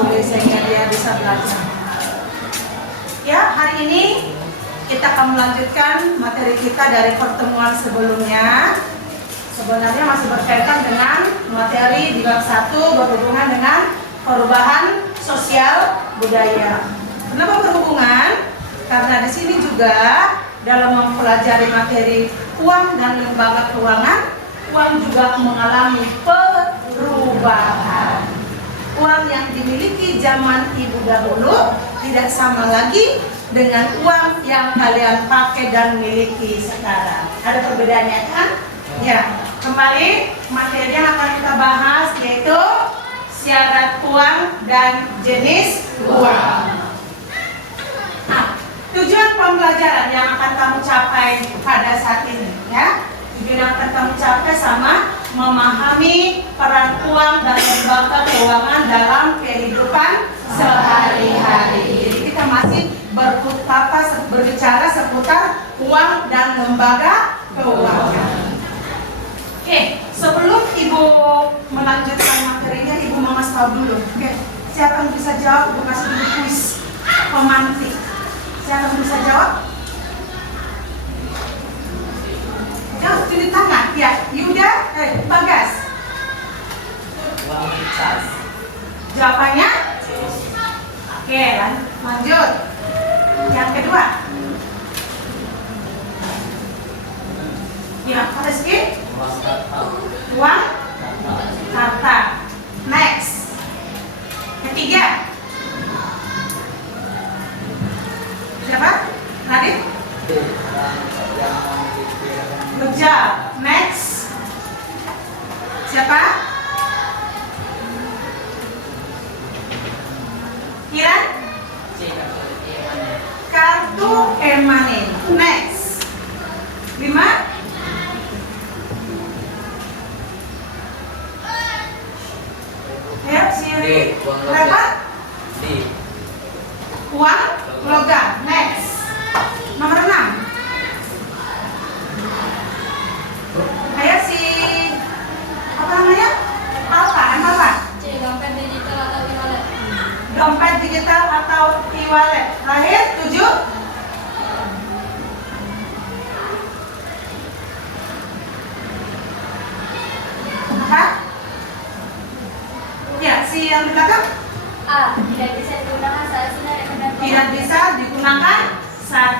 boleh sehingga dia bisa belajar. Ya, hari ini kita akan melanjutkan materi kita dari pertemuan sebelumnya. Sebenarnya masih berkaitan dengan materi di bab 1 berhubungan dengan perubahan sosial budaya. Kenapa berhubungan? Karena di sini juga dalam mempelajari materi uang dan lembaga keuangan, uang juga mengalami perubahan. Uang yang dimiliki zaman ibu dahulu tidak sama lagi dengan uang yang kalian pakai dan miliki sekarang. Ada perbedaannya kan? Ya, kembali materi yang akan kita bahas yaitu syarat uang dan jenis uang. Nah, tujuan pembelajaran yang akan kamu capai pada saat ini, ya, tujuan yang akan kamu capai sama memahami peran uang dan lembaga keuangan dalam kehidupan sehari-hari. Jadi kita masih berbicara seputar uang dan lembaga keuangan. Oke, sebelum ibu melanjutkan materinya, ibu mau ngasih tahu dulu. Oke, siapa yang bisa jawab? Ibu kasih dulu kuis pemantik. Siapa yang bisa jawab? Jawab di tangan. Ya, Yuda, Bagas. Uang cas. Jawabannya? Oke, lanjut. Yang kedua. Ya, Rizky. Uang harta. Next. Ketiga. Siapa? Nadif? Good job. Next. Siapa? Kiran? Kartu e-money. Next. 5. Ya, Siri. Berapa? Uang logam. Next. Nomor 6. Kayak si apa namanya? Apa? Dompet digital atau e-wallet. Dompet digital atau e-wallet. Terakhir 7. Apa? Ya, si yang di belakang? A. Tidak bisa digunakan saat sinyal internet lemah. Tidak bisa digunakan saat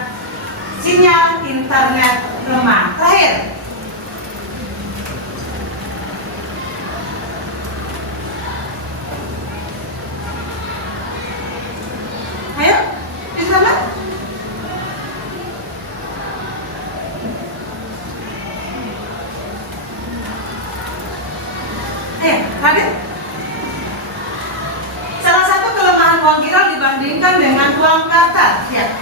sinyal internet lemah. Terakhir. Ayo, di sana. Lagi. Salah satu kelemahan uang giral dibandingkan dengan uang kartal. Ya.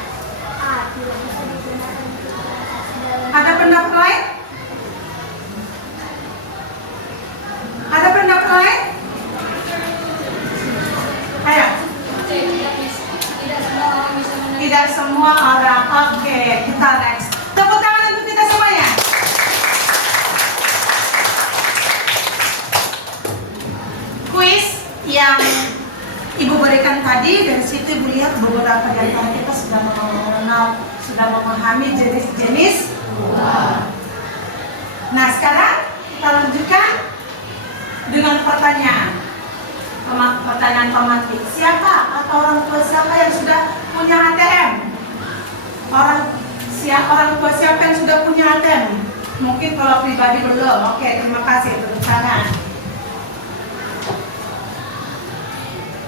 A. Tidak bisa digunakan untuk transaksi dalam. Ada pendapat lain? Ada pendapat lain? Ayo. C. Tidak semua orang bisa menerima. Tidak semua orang. Oke, kita next. Tepuk tangan untuk kita semuanya. Kuis yang ibu berikan tadi, dari situ ibu lihat beberapa dari kita sudah mengenal, sudah memahami jenis-jenis uang. Nah, sekarang kita lanjutkan dengan pertanyaan. Pertanyaan pemantik. Siapa atau orang tua siapa yang sudah punya ATM? Orang tua siapa yang sudah punya ATM? Mungkin kalau pribadi belum. Oke, terima kasih. Tepuk tangan.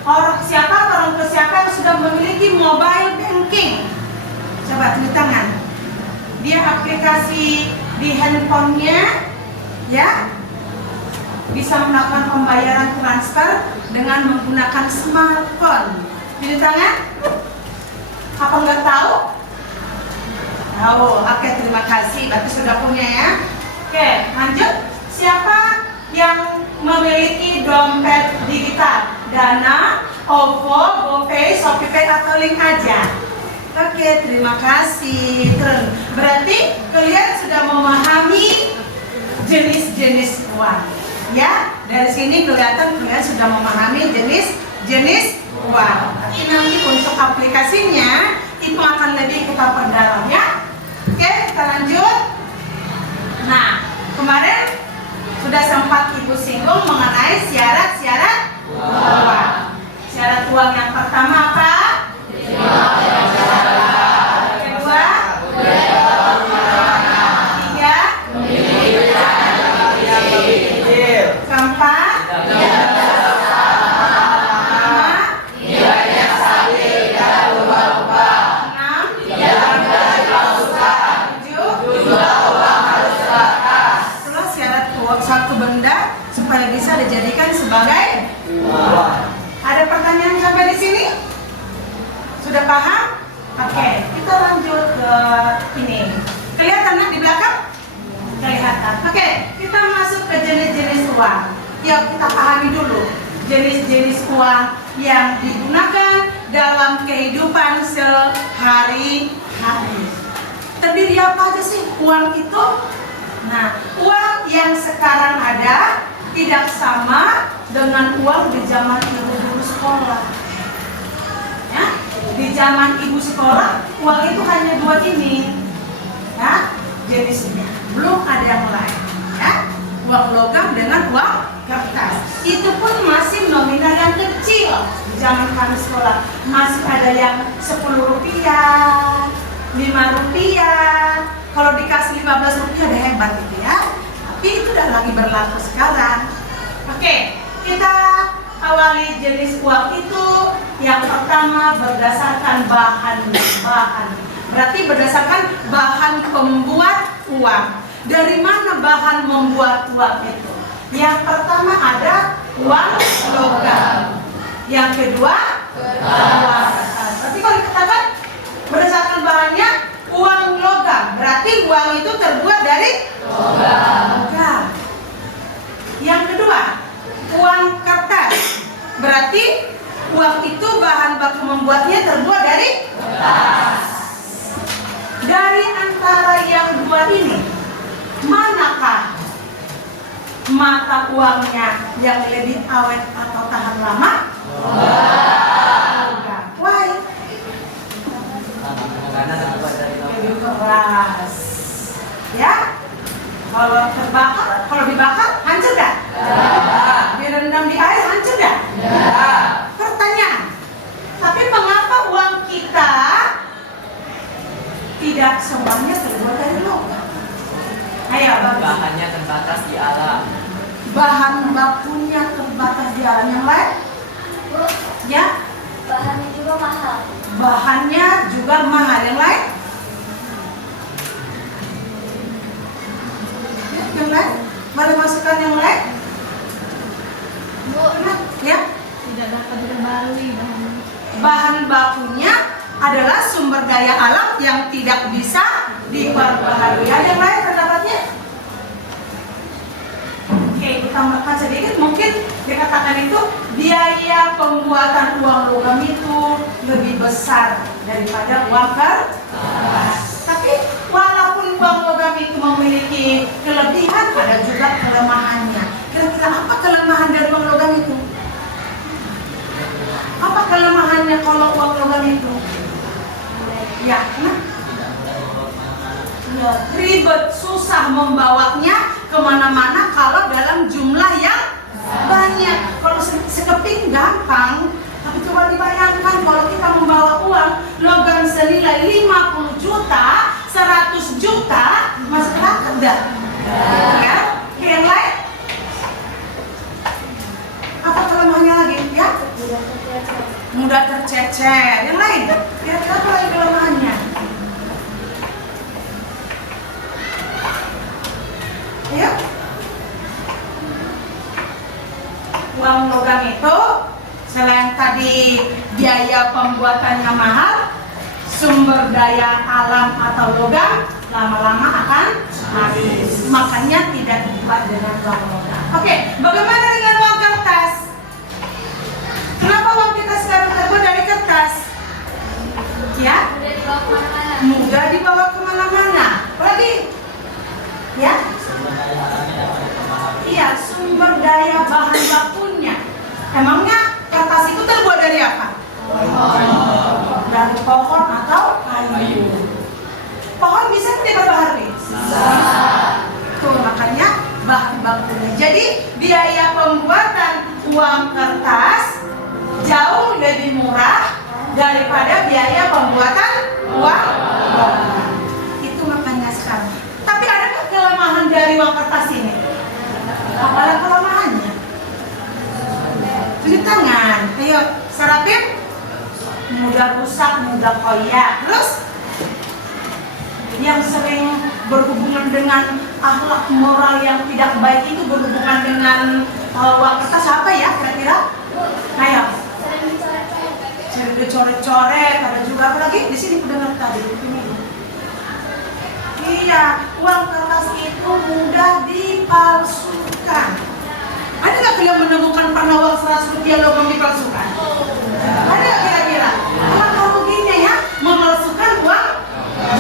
Orang tua siapa yang sudah memiliki mobile banking? Coba tepuk tangan. Dia aplikasi di handphonenya, ya, bisa melakukan pembayaran transfer dengan menggunakan smartphone. Tepuk tangan. Apa nggak tahu? Tahu. Oke, terima kasih. Berarti sudah punya ya. Oke, lanjut. Siapa yang memiliki dompet digital? Dana, OVO, GoPay, ShopeePay atau link aja? Oke, terima kasih. Berarti kalian sudah memahami jenis-jenis uang. Ya, dari sini kelihatan kalian sudah memahami jenis-jenis mengenai syarat-syarat uang. Syarat uang yang pertama apa? Kedua? Ketiga? Keempat? Satu benda supaya bisa dijadikan sebagai uang. Ada pertanyaan sampai di sini? Sudah paham? Oke, kita lanjut ke ini. Kelihatan nak di belakang? Kelihatan. Oke, kita masuk ke jenis-jenis uang. Yuk kita pahami dulu jenis-jenis uang yang digunakan dalam kehidupan sehari-hari. Terdiri apa aja sih uang itu? Nah, uang yang sekarang ada tidak sama dengan uang di zaman ibu dulu sekolah. Ya, di zaman ibu sekolah uang itu hanya dua ini, ya, jenisnya. Belum ada yang lain. Ya, uang logam dengan uang kertas. Itu pun masih nominal yang kecil. Di zaman kami sekolah masih ada yang 10 rupiah, 5 rupiah. Kalau dikasih 15 rupiah udah hebat gitu ya. Tapi itu udah lagi berlaku sekarang. Oke, kita awali jenis uang itu. Yang pertama berdasarkan bahan. Berarti berdasarkan bahan pembuat uang. Dari mana bahan membuat uang itu? Yang pertama ada uang logam. Yang kedua kertas. Berarti kalau dikatakan berdasarkan bahannya uang logam, berarti uang itu terbuat dari logam. Yang kedua, uang kertas, berarti uang itu bahan baku membuatnya terbuat dari kertas. Dari antara yang dua ini, manakah mata uangnya yang lebih awet atau tahan lama? Logam. Why? Lebih keras, ya. Kalau dibakar, hancur gak? Direndam di air, hancur gak? Pertanyaan. Tapi mengapa uang kita tidak semuanya terbuat dari logam? Ayo, Bahannya terbatas di alam. bahan bakunya terbatas di alam. Yang lain? Ya. Bahannya juga mahal. Bahannya juga mahal. Yang lain? Yang lain? Mari masukkan yang lain. Bu, Ya. tidak dapat diperbarui bahannya. Bahan bakunya adalah sumber daya alam yang tidak bisa diperbaharui. Ada yang lain pendapatnya? Oke, kita tambahkan sedikit. Mungkin dikatakan itu biaya pembuatan uang logam itu lebih besar daripada uang kertas. Tapi walaupun uang logam itu memiliki kelebihan, ada juga kelemahannya. Kira-kira apa kelemahan dari uang logam itu? Apa kelemahannya kalau uang logam itu? Ya, ya, ribet, susah membawanya kemana-mana kalau dalam jumlah yang banyak. Kalau sekeping gampang, tapi coba dibayangkan kalau kita membawa uang logam senilai 50 juta, 100 juta, masuk akal enggak? Ya, yang lain? Apa kelemahannya lagi? Ya? Mudah tercecer. Yang lain? Kira-kira apa lagi kelemahannya? Ya? Uang logam itu selain tadi biaya pembuatannya mahal, sumber daya alam atau logam lama-lama akan habis. Makanya tidak dibuat dengan uang logam. Oke, bagaimana dengan uang kertas? Kenapa uang kita sekarang terbuat dari kertas? Ya? Mudah dibawa kemana-mana. Mudah dibawa kemana-mana. Lagi? Ya? Iya, sumber daya bahan bakunya. Emangnya kertas itu terbuat dari apa? Dari pohon atau kayu. Pohon bisa tidak berbaharui? Tuh, makanya bahan bakunya. Jadi biaya pembuatan lebih murah daripada biaya pembuatan uang logam. Itu makanya sekarang. Tapi ada nggak kelemahan dari uang kertas ini? Apalah kelemahannya? Cuci tangan, ayo sarapin. Mudah rusak, mudah koyak. Terus yang sering berhubungan dengan akhlak moral yang tidak baik itu berhubungan dengan uang kertas apa ya kira-kira? Ayo. Sering dicoret-coret, ada juga apa lagi? Di sini pendengar tadi. Iya, uang kertas itu mudah dipalsukan. Ada nggak kalian menemukan pernah uang 100 rupiah logam dipalsukan? Ada nggak kira-kira? Kalau gini ya, memalsukan uang,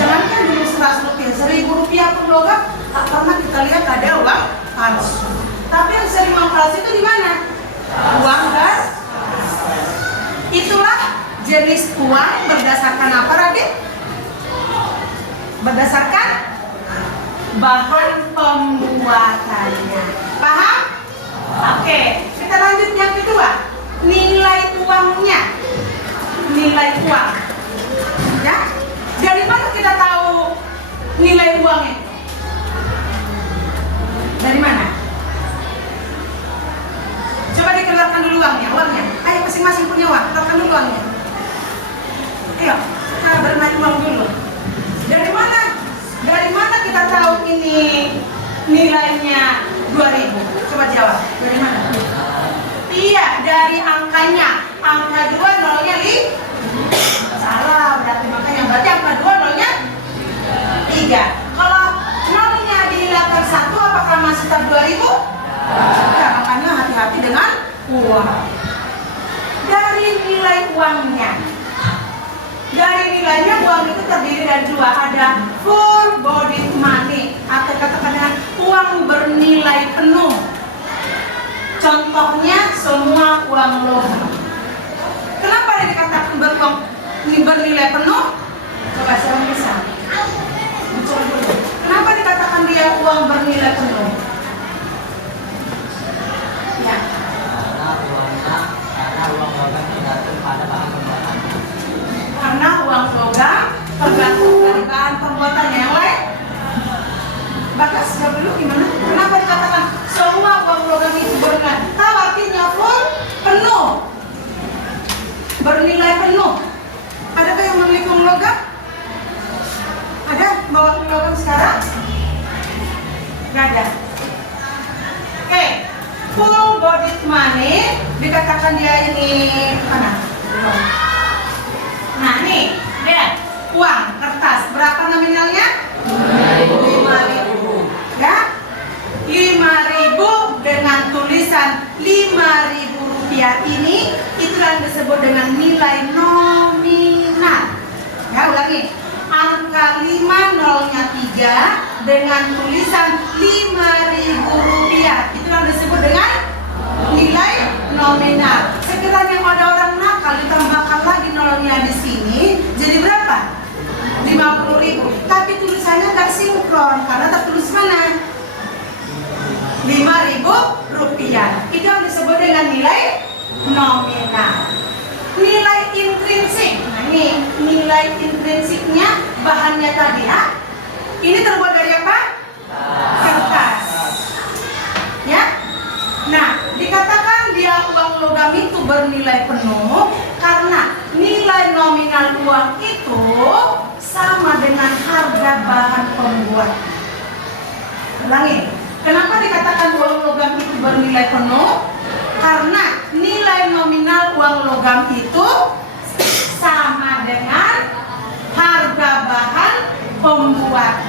jangankan dulu 100 rupiah, 1000 rupiah pun logam, tak pernah kita lihat ada uang palsu. Tapi yang sering uang palsu itu di mana? Uang gas. Itulah jenis uang berdasarkan apa, Radit? Berdasarkan bahan pembuatannya. Paham? Oke, kita lanjut yang kedua. Nilai uangnya. Nilai uang. Ya? Dari mana kita tahu nilai uangnya? Dari mana? Coba dikeluarkan dulu uangnya. Ayo masing-masing punya uang, keluarkan dulu uangnya. Ayo, kita bermain uang dulu. Dari mana? Dari mana kita tahu ini nilainya 2000? Coba jawab. Dari mana? Iya, dari angkanya. Angka 2 nolnya salah, berarti makanya berarti angka 2 nolnya 3. Kalau nolnya dihilangkan 1, apakah masih tetap 2000? Ya, makanya hati-hati dengan uang. Dari nilai uangnya. Dari nilainya uang itu terdiri dari 2. Ada full body money atau katakan dengan uang bernilai penuh. Contohnya semua uang logam. Kenapa dikatakan bernilai penuh? Coba saya bisa. Coba dulu. Kenapa dikatakan dia uang bernilai penuh? Ya. Karena uang logam tergantung pada bahan pembuatannya. Karena uang logam tergantung dari bahan pembuatannya. Yang lain? Bakas jawab dulu gimana? Kenapa dikatakan semua uang logam itu bernilai? Tahu artinya full, penuh, bernilai penuh. Adakah yang memiliki uang logam? Ada bawa uang logam sekarang? Gak ada. Oke, full body money dikatakan dia ini mana? Nah nih, lihat uang kertas berapa nominalnya? 5.000. Ya, 5.000 dengan tulisan 5.000 rupiah ini itu yang disebut dengan nilai nominal. Ya, ulangi. Angka 5 nolnya 3 dengan tulisan 5.000 rupiah itu yang disebut dengan nilai nominal. Sekiranya ada orang nakal ditambahkan lagi nolnya di sini, jadi berapa? 50.000. Tapi tulisannya nggak sinkron karena tertulis mana? 5.000 rupiah. Itu yang disebut dengan nilai nominal. Nilai intrinsik. Nah ini nilai intrinsiknya bahannya tadi ya. Ini terbuat dari apa? Kertas. Ya. Nah, dikatakan dia uang logam itu bernilai penuh karena nilai nominal uang itu sama dengan harga bahan pembuat. Ulangi. Kenapa dikatakan uang logam itu bernilai penuh? Karena nilai nominal uang logam itu sama dengan harga bahan pembuat.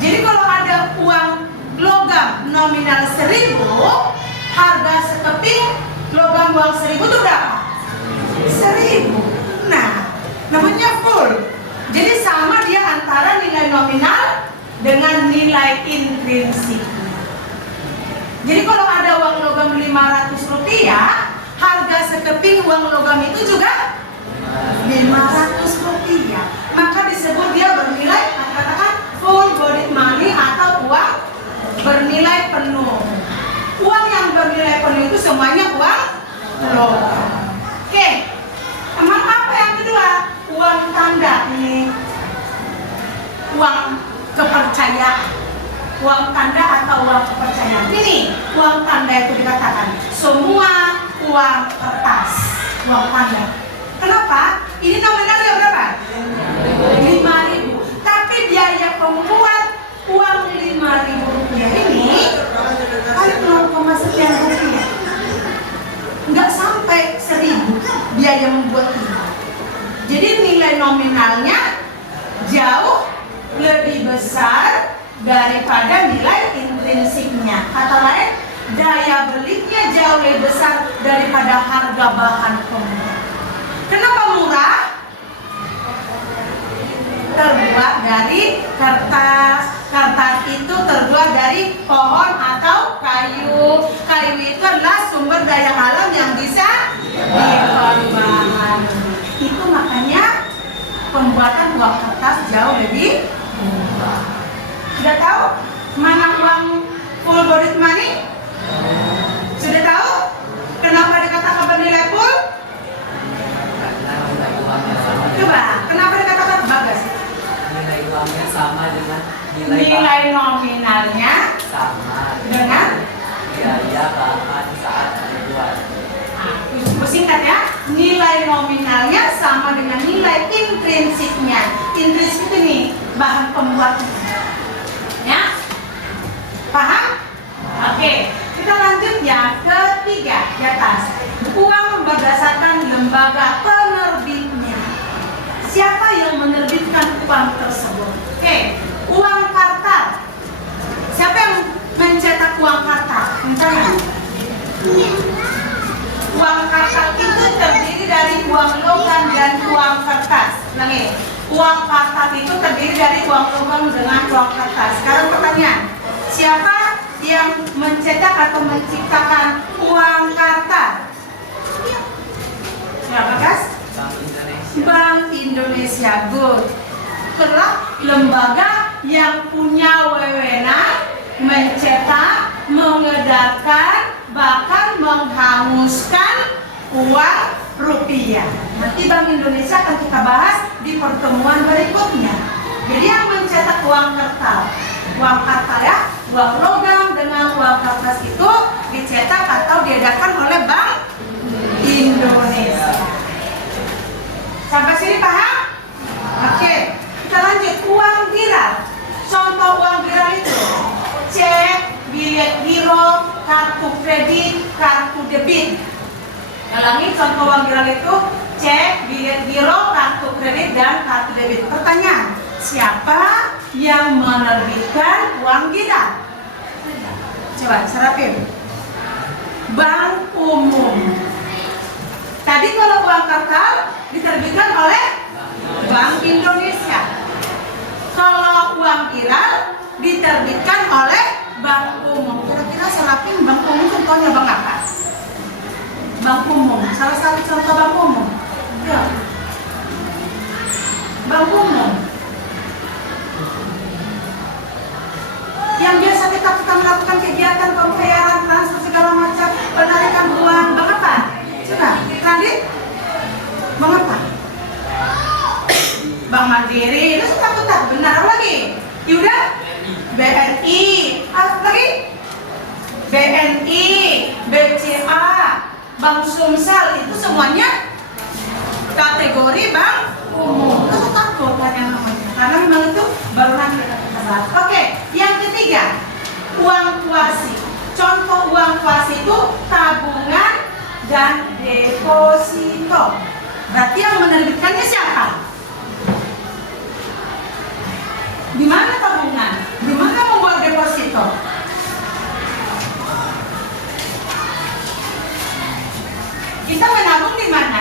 Jadi kalau ada uang logam nominal 1.000, harga sekeping logam uang 1.000 itu berapa? 1.000. Nah, namanya full. Jadi sama dia antara nilai nominal dengan nilai intrinsik. Jadi kalau ada uang logam 500 rupiah, harga sekeping uang logam itu juga 500 rupiah. Maka disebut dia bernilai, katakan full body money atau uang bernilai penuh. Uang yang bernilai penuh itu semuanya uang logam. Oke. uang tanda atau uang kepercayaan. Ini uang tanda itu dikatakan semua uang kertas, uang tanda. Kenapa? Ini nominalnya berapa? 5.000. Tapi biaya pembuat uang 5.000 rupiah ini kali 0, sekian rupiah. Nggak sampai 1.000 biaya membuat ini. Jadi nilai nominalnya jauh lebih besar daripada nilai intrinsiknya. Kata lain, daya belinya jauh lebih besar daripada harga bahan pembuat. Kenapa murah? Terbuat dari kertas. Kertas itu terbuat dari pohon atau kayu. Kayu itu adalah sumber daya alam yang bisa dikembangkan. Itu makanya pembuatan uang kertas jauh lebih murah. Sudah tahu mana uang full body money? Sudah tahu kenapa dikatakan bernilai full? Coba, kenapa dikatakan bagus? Nilai uangnya sama dengan Nilai nominalnya sama dengan biaya bahan saat dibuat. Singkat ya, nilai nominalnya sama dengan nilai intrinsiknya. Intrinsik itu nih bahan pembuatnya. Ya, paham? Oke, kita lanjut yang ketiga di atas. Uang berdasarkan lembaga penerbitnya. Siapa yang menerbitkan uang tersebut? Oke, uang kartal. Siapa yang mencetak uang kartal? Misalnya, uang kartal itu terdiri dari uang logam dan uang kertas. Ulangi, uang kartal itu terdiri dari uang logam dengan uang kertas. Sekarang pertanyaan, siapa yang mencetak atau menciptakan uang kartal? Siapa guys? Bank Indonesia. Bank Indonesia. Good. Itulah lembaga yang punya wewenang mencetak, mengedarkan, bahkan menghanguskan uang rupiah. Nanti Bank Indonesia akan kita bahas di pertemuan berikutnya. Jadi yang mencetak uang kartal ya, uang logam dengan uang kertas itu dicetak atau diedarkan oleh Bank Indonesia. Sampai sini paham? Oke, kita lanjut. Uang giral. Contoh uang giral itu cek, bilet giro, kartu kredit, kartu debit. Ulangi, contoh uang giral itu cek, bilet giro, kartu kredit, dan kartu debit. Pertanyaan, siapa yang menerbitkan uang giral? Coba serapin. Bank Umum. Tadi kalau uang kartal diterbitkan oleh Bank Indonesia. Kalau uang giral diterbitkan oleh Bank Umum. Kira-kira serapin Bank Umum contohnya Bank apa? Bank Umum. Salah satu contoh Bank Umum. Ya. Bank Umum. Yang biasa kita melakukan kegiatan pembayaran, transfer segala macam, penarikan uang, Bank apa? Coba, Radit? Bank apa? Bank Mandiri. Itu takut benar apa lagi? Yuda? BNI. Apa lagi? BNI, BCA, Bank Sumsel, itu semuanya kategori Bank Umum. Itu takut kan yang namanya, karena memang itu baru nanti kita bahas. Oke, yang ketiga, uang kuasi. Contoh uang kuasi itu tabungan dan deposito. Berarti yang menerbitkannya siapa? Di mana tabungan? Di mana membuat deposito? Kita menabung di mana?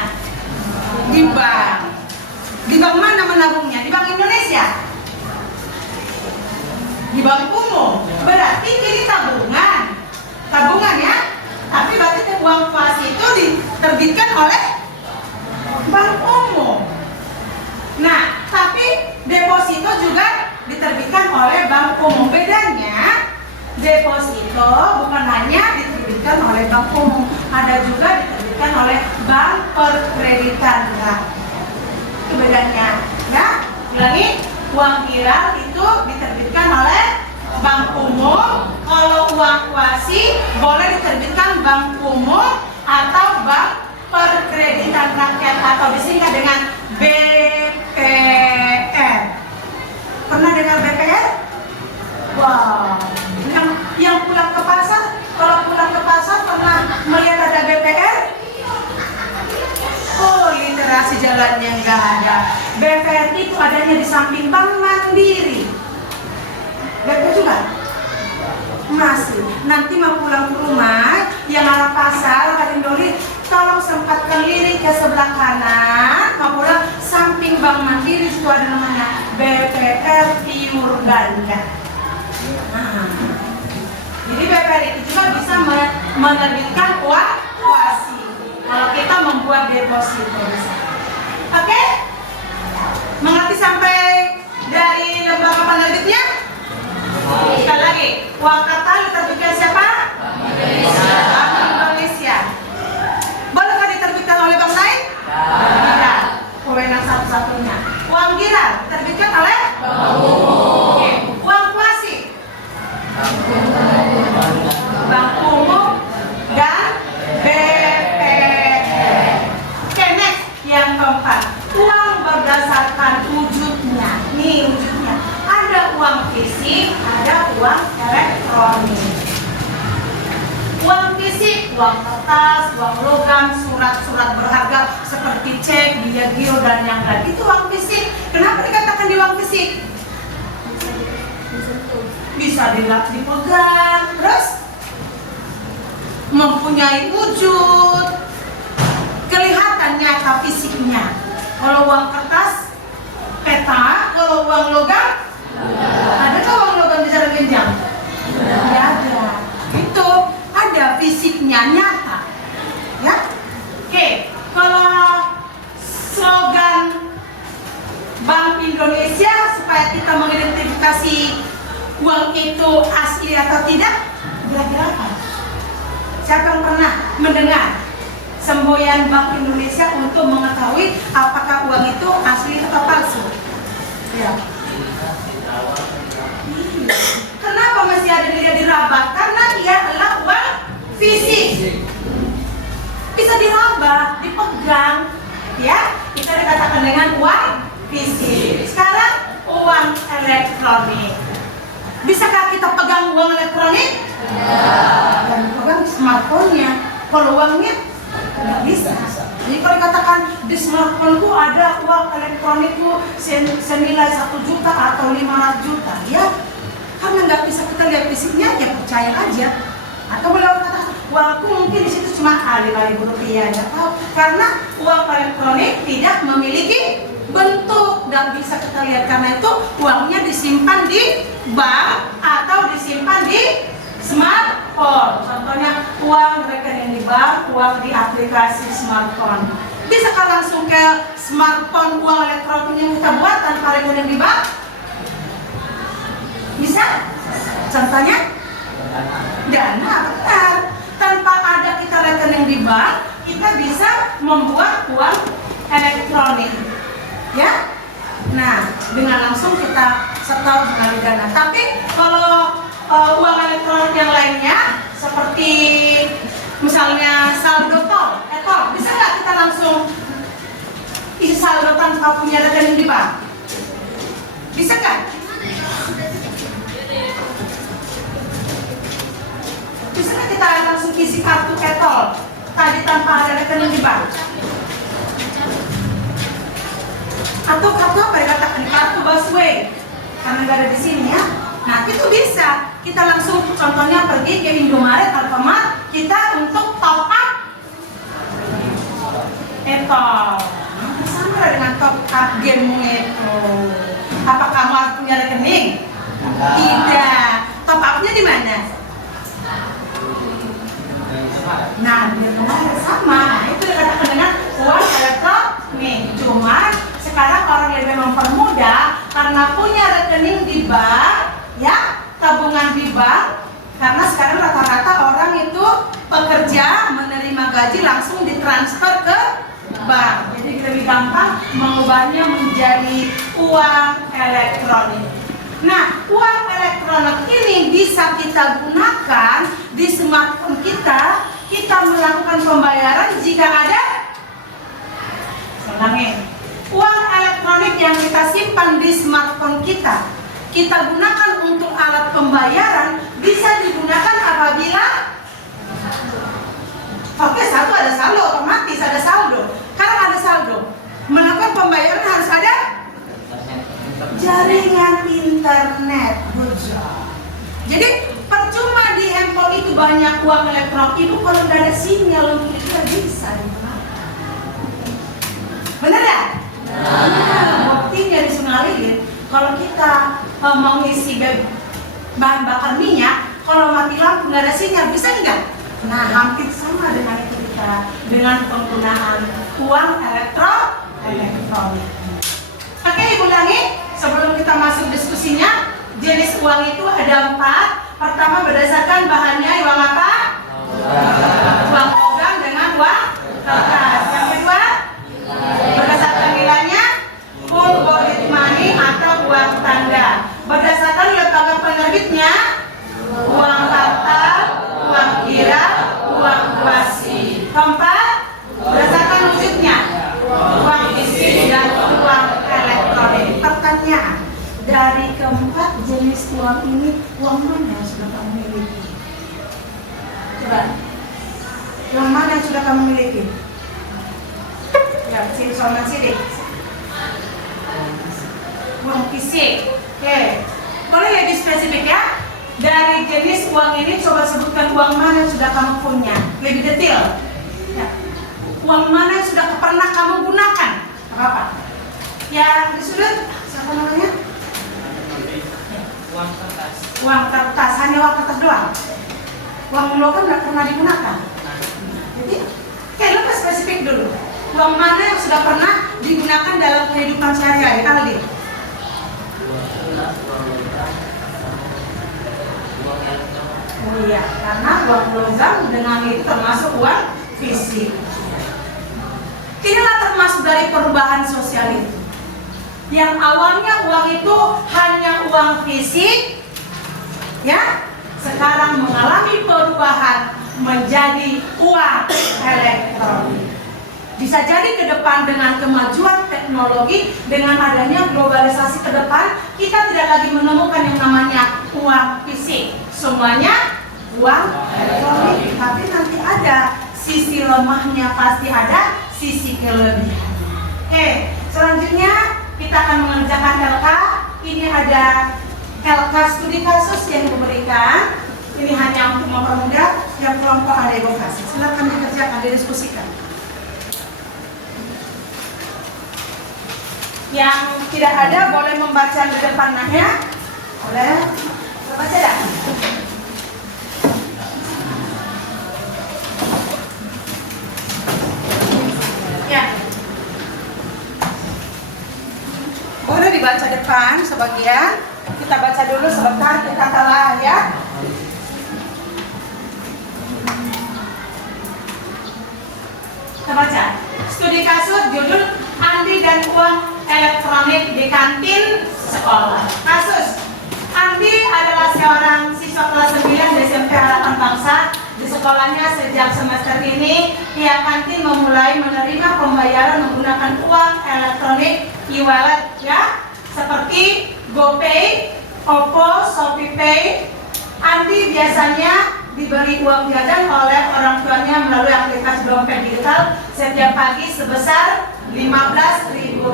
Di bank. Di bank mana menabungnya? Di Bank Indonesia? Di Bank Umum. Berarti ini tabungan. Tabungan ya. Tapi berarti uang kuasi itu diterbitkan oleh Bank Umum. Nah, tapi deposito juga diterbitkan oleh Bank Umum. Bedanya, deposito bukan hanya diterbitkan oleh Bank Umum, ada juga diterbitkan oleh Bank Perkreditan Rakyat. Itu bedanya. Nah, ulangi, uang giral itu diterbitkan oleh bank umum. Kalau uang kuasi boleh diterbitkan bank umum atau bank perkreditan rakyat atau disingkat dengan BPR. Pernah dengar BPR? Wow, yang pulang ke pasar, kalau pulang ke pasar pernah melihat ada BPR? Oh, literasi jalannya nggak ada. BPR itu adanya di samping Bank Mandiri. BPR juga? Masih. Nanti mau pulang ke rumah, yang arah pasar, arah Indoli, tolong sempatkan lirik ke sebelah kanan, mau pulang samping Bank Mandiri, itu ada namanya BPR Pure Ganda. Nah, jadi BPR itu juga bisa menerbitkan uang kuasi kalau kita membuat deposito. Oke? Mengerti sampai dari lembaga penerbitnya? Sekali lagi, uang kartal diterbitkan siapa? Bank Indonesia. Bolehkah diterbitkan oleh bank lain? Tidak. Wewenang satu-satunya. Uang giral diterbitkan oleh bank umum. Oke. Uang kuasi, bank umum dan BPR. Oke, next yang keempat, uang berdasarkan wujudnya. Nih wujudnya. Ada uang fisik, ada uang elektronik. Uang fisik, uang kertas, uang logam, surat-surat berharga seperti cek, biaya giro dan yang lain. Itu uang fisik. Kenapa dikatakan di uang fisik? Bisa dipegang, terus mempunyai wujud, kelihatan nyata fisiknya. Kalau uang kertas, peta. Kalau uang logam, adakah uang logam bisa dipinjam? Tidak ada. Itu ada fisiknya nyata, ya. Oke, kalau slogan Bank Indonesia supaya kita mengidentifikasi uang itu asli atau tidak, kira-kira apa? Siapa yang pernah mendengar semboyan Bank Indonesia untuk mengetahui apakah uang itu asli atau palsu? Ya. Kenapa masih ada dia diraba? Karena dia adalah uang fisik. Bisa diraba, dipegang, ya. Kita dikatakan dengan uang fisik. Sekarang uang elektronik. Bisakah kita pegang uang elektronik? Dan pegang smartphone-nya. Kalau uangnya nggak bisa. Jadi kalau dikatakan di smartphone-ku ada uang elektronikku senilai 1 juta atau 500 juta, ya karena nggak bisa kita lihat fisiknya, ya percaya aja. Atau boleh kata uangku mungkin di situ cuma 5.000 rupiah, ya tahu? Karena uang elektronik tidak memiliki bentuk, nggak bisa kita lihat karena itu uangnya disimpan di bank atau disimpan di smartphone. Contohnya uang rekening di bank, uang di aplikasi smartphone. Bisakah langsung ke smartphone uang elektronik yang kita buat tanpa rekening di bank? Bisa? Contohnya? Dana, benar. Tanpa ada kita rekening di bank, kita bisa membuat uang elektronik. Ya? Nah, dengan langsung kita setor melalui Dana. Tapi kalau uang elektronik yang lainnya seperti misalnya saldo tol, bisa nggak kita langsung isi saldo tanpa punya rekening di bank? Bisa nggak? Bisa nggak kita langsung isi kartu tol tadi tanpa ada rekening di bank? Atau kartu apa dikatakan? Kartu busway, karena nggak ada di sini ya. Nah itu bisa kita langsung contohnya pergi ke Indomaret, Alfamart, kita untuk top up etol. Sama dengan top up game itu. Apa kamu harus punya rekening? Tidak. Top upnya di mana? Nah di Indomaret sama. Nah, itu dikatakan dengan uang elektronik. Cuma sekarang orang lebih mempermudah karena punya rekening di bank, ya, tabungan di bank. Karena sekarang rata-rata orang itu pekerja menerima gaji langsung ditransfer ke bank. Jadi lebih gampang mengubahnya menjadi uang elektronik. Nah, uang elektronik ini bisa kita gunakan di smartphone kita. Kita melakukan pembayaran jika ada uang elektronik yang kita simpan di smartphone kita. Kita gunakan untuk alat pembayaran, bisa digunakan apabila satu ada saldo, otomatis ada saldo. Karena ada saldo, melakukan pembayaran harus ada jaringan internet. Jadi percuma di handphone itu banyak uang elektronik itu kalau nggak ada sinyal untuk itu nggak bisa digunakan. Bener ya? Buktinya di Sungalilin, kalau kita mau isi bahan bakar minyak, kalau mati lampu nggak ada sinyal, bisa nggak? Nah, hampir sama dengan itu kita dengan penggunaan uang elektronik. Oke, Ibu Dani, sebelum kita masuk diskusinya, jenis uang itu ada 4. Pertama berdasarkan bahannya uang apa? Uang logam dengan uang kertas. Yang kedua berdasarkan nilainya full body money atau uang tanda. Berdasarkan lembaga penerbitnya uang kartal, uang kira, uang kuasi. Keempat berdasarkan wujudnya uang fisik dan uang elektronik. Pertanyaan, dari keempat jenis uang ini, uang mana yang sudah kamu miliki? Coba, uang mana yang sudah kamu miliki? Ya, sini soal sini. Uang fisik. Oke, boleh lebih spesifik ya? Dari jenis uang ini, coba sebutkan uang mana yang sudah kamu punya. Lebih detail. Ya. Uang mana yang sudah pernah kamu gunakan? Apa? Yang di sudut, siapa namanya? Uang kertas. Uang kertas, hanya uang kertas doang. Uang logam nggak pernah digunakan. Jadi, lebih spesifik dulu. Uang mana yang sudah pernah digunakan dalam kehidupan sehari-hari, Aldi? Oh iya, karena uang logam dengan itu termasuk uang fisik. Inilah termasuk dari perubahan sosial itu. Yang awalnya uang itu hanya uang fisik, ya, sekarang mengalami perubahan menjadi uang elektronik. Bisa jadi ke depan dengan kemajuan teknologi, dengan adanya globalisasi ke depan, kita tidak lagi menemukan yang namanya uang fisik. Semuanya uang elektronik, tapi nanti ada sisi lemahnya, pasti ada sisi kelebihan. Oke, selanjutnya kita akan mengerjakan LK. Ini ada LK studi kasus yang diberikan. Ini hanya untuk mempermudah yang kelompok ada edukasi. Silakan dikerjakan, didiskusikan. Yang tidak ada boleh membaca di depan nahnya. Boleh baca dah. Ya. Boleh dibaca depan sebagian. Kita baca dulu sebentar, kita telah ya. Kita baca. Studi kasus judul Andi dan uang elektronik di kantin sekolah. Kasus, Andi adalah seorang siswa kelas 9 SMP Harapan Bangsa. Di sekolahnya sejak semester ini, pihak kantin memulai menerima pembayaran menggunakan uang elektronik e-wallet, ya, seperti GoPay, OVO, ShopeePay. Andi biasanya diberi uang jajan oleh orang tuanya melalui aplikasi dompet digital setiap pagi sebesar Rp15.000.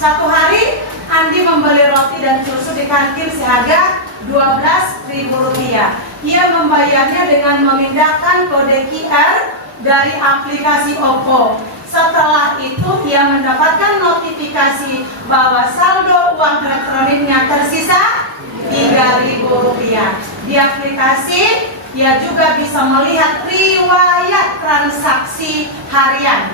Satu hari Andi membeli roti dan susu di kantin seharga Rp12.000. Ia membayarnya dengan memindahkan kode QR dari aplikasi OVO. Setelah itu ia mendapatkan notifikasi bahwa saldo uang elektroniknya tersisa Rp3.000. Di aplikasi ia juga bisa melihat riwayat transaksi harian,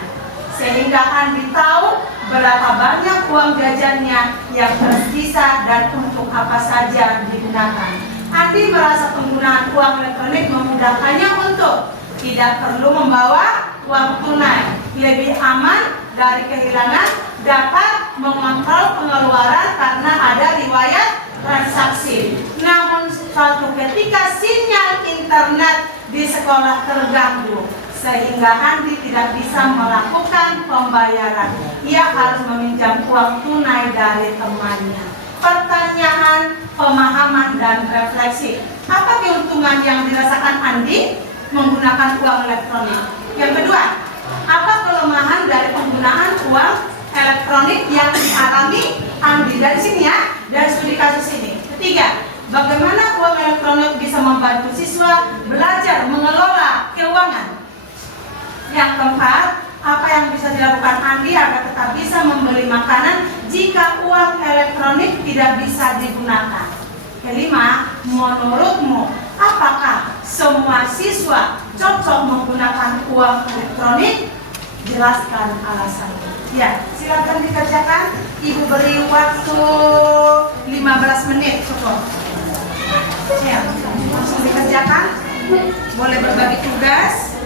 sehingga Andi tahu berapa banyak uang jajannya yang tersisa dan untuk apa saja digunakan. Andi merasa penggunaan uang elektronik memudahkannya untuk tidak perlu membawa uang tunai, lebih aman dari kehilangan, dapat mengontrol pengeluaran karena ada riwayat transaksi. Namun suatu ketika sinyal internet di sekolah terganggu, sehingga Andi tidak bisa melakukan pembayaran. Ia harus meminjam uang tunai dari temannya. Pertanyaan, pemahaman, dan refleksi. Apa keuntungan yang dirasakan Andi menggunakan uang elektronik? Yang kedua, apa kelemahan dari penggunaan uang elektronik yang dialami Andi? Dari sini ya, dari studi kasus ini. Ketiga, bagaimana uang elektronik bisa membantu siswa belajar mengelola keuangan? Yang keempat, apa yang bisa dilakukan Andi agar tetap bisa membeli makanan jika uang elektronik tidak bisa digunakan? Kelima, menurutmu apakah semua siswa cocok menggunakan uang elektronik? Jelaskan alasannya. Ya, silakan dikerjakan. Ibu beri waktu 15 menit cukup. Ya, langsung dikerjakan. Boleh berbagi tugas.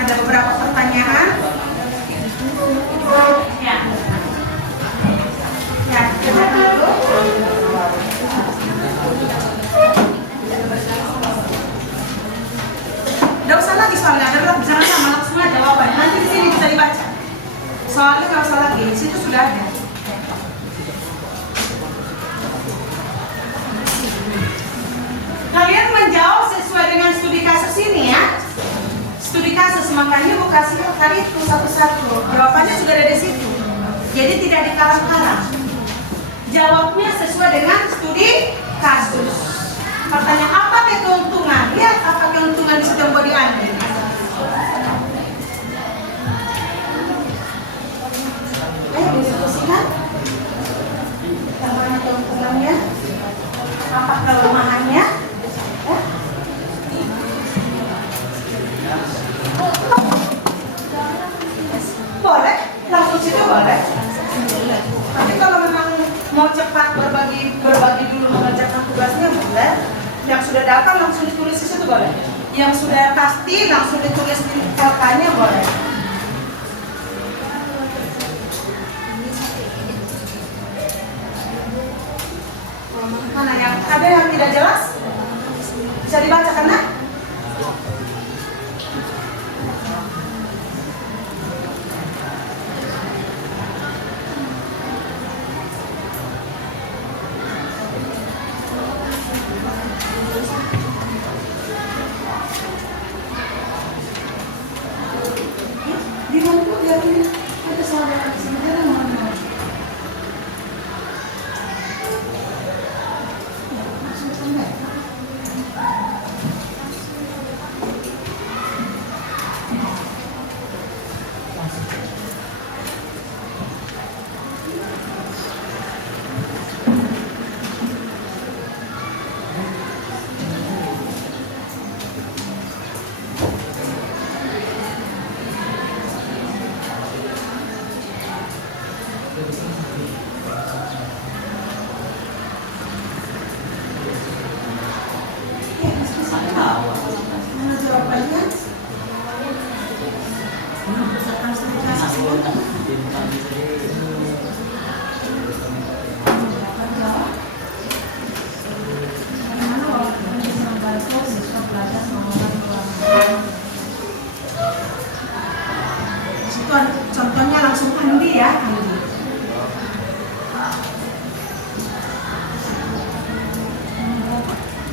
Ada beberapa pertanyaan. Ya. Ya, kita dulu. Tidak usah lagi soalnya, ada berat bicara sama langsung aja jawaban. Nanti di sini bisa dibaca. Soalnya nggak usah lagi, di situ sudah ada. Kalian menjawab sesuai dengan studi kasus ini ya. Studi kasus, makanya Bu kasih kali itu satu-satu. Jawabannya sudah ada di situ. Jadi tidak dikarang-karang. Jawabnya sesuai dengan studi kasus. Pertanyaan, apa keuntungan? Lihat apa keuntungan di situ body Andi. Ayo diskusikan. Bagaimana keuntungannya? Apa kelemahannya? Boleh, langsung situ boleh. Tapi kalau memang mau cepat berbagi dulu mengerjakan tugasnya boleh. Yang sudah dapat langsung ditulis di situ boleh. Yang sudah pasti langsung ditulis di polkanya boleh. Mana yang ada yang tidak jelas? Bisa dibacakan nak? Di mana tuh dia ini? Ada saudara di sini ada mana? Mana jawabannya? Berdasarkan studi kasus ini. Bagaimana uang bisa membantu siswa belajar mengelola keuangan? Itu contohnya langsung Andi ya, Andi.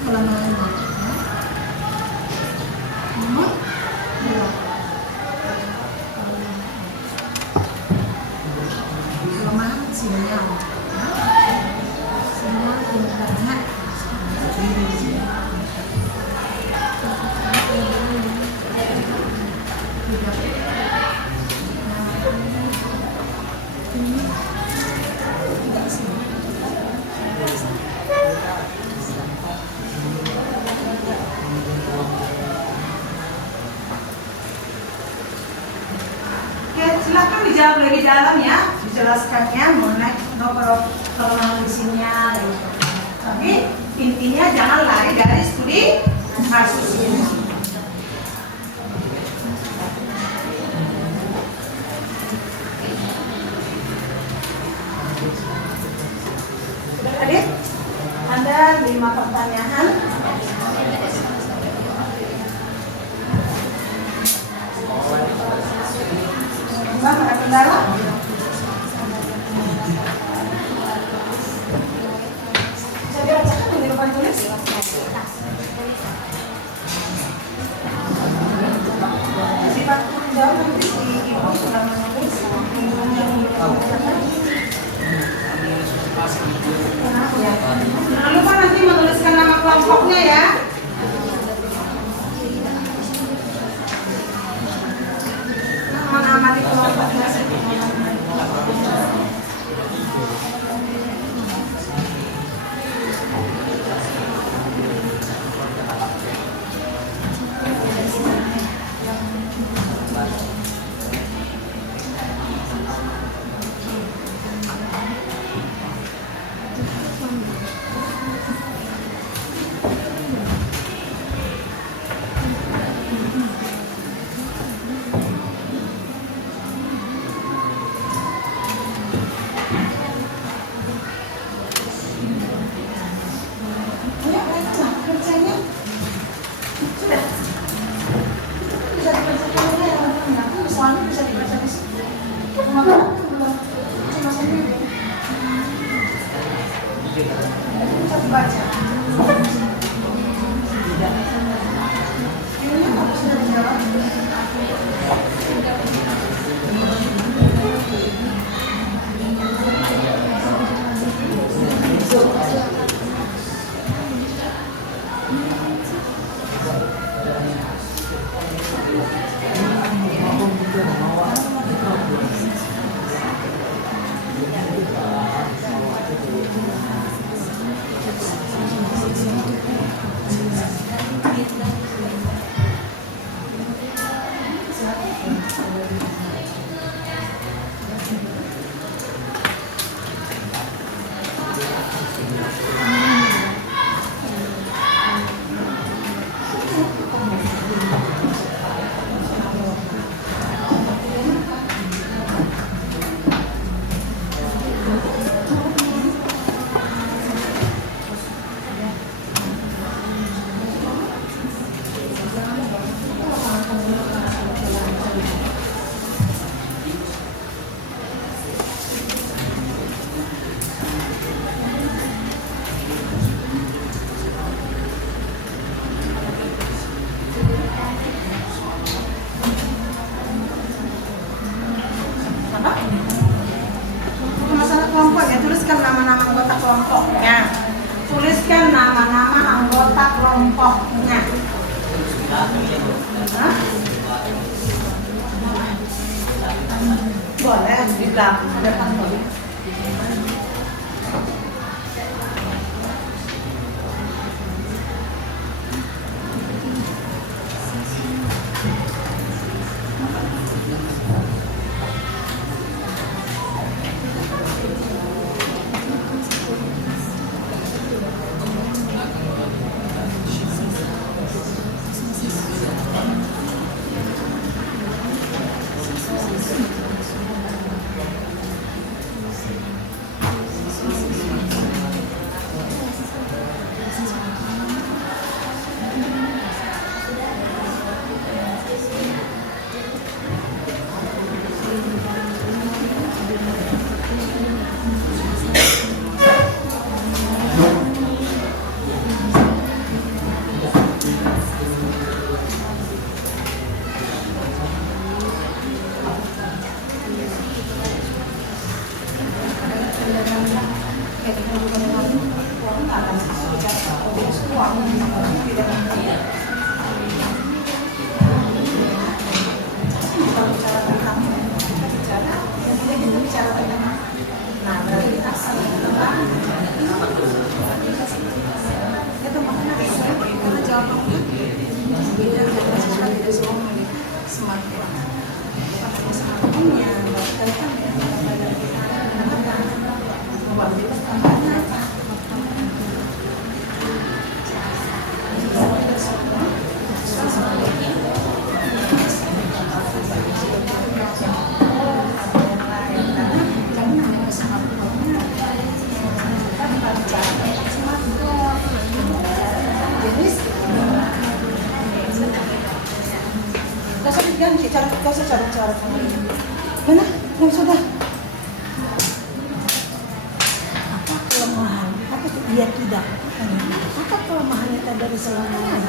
Kelemahannya. Nomor 2. Kelemahan sinyal. Sinyal internet. Oke, silakan dijawab lebih dalam ya, dijelaskannya mengenai nomor kelemahan di sinyal. Tapi intinya jangan lari dari studi kasus ini. Sudah hadir? ada 5 pertanyaan. Bang, ada kendala? Bisa dibacakan di depan tulis? Sifat jawab nanti di ibu sudah menulis. Jangan lupa nanti menuliskan nama kelompoknya ya. Nama-nama di kelompoknya. Ayo, baiklah, kerjanya. Sudah. Bisa dibacakan ya, teman-teman. Soalnya bisa dibaca di situ. Teman-teman belum cuma sendiri. Bisa dibaca. Ini apa sudah dijawab? Apa? Masalah kelompok ya, tuliskan nama-nama anggota kelompoknya. Tuliskan nama-nama anggota kelompoknya. Hah? Boleh, di belakang depan boleh. dia tidak. Apa kelemahannya tadi selamanya?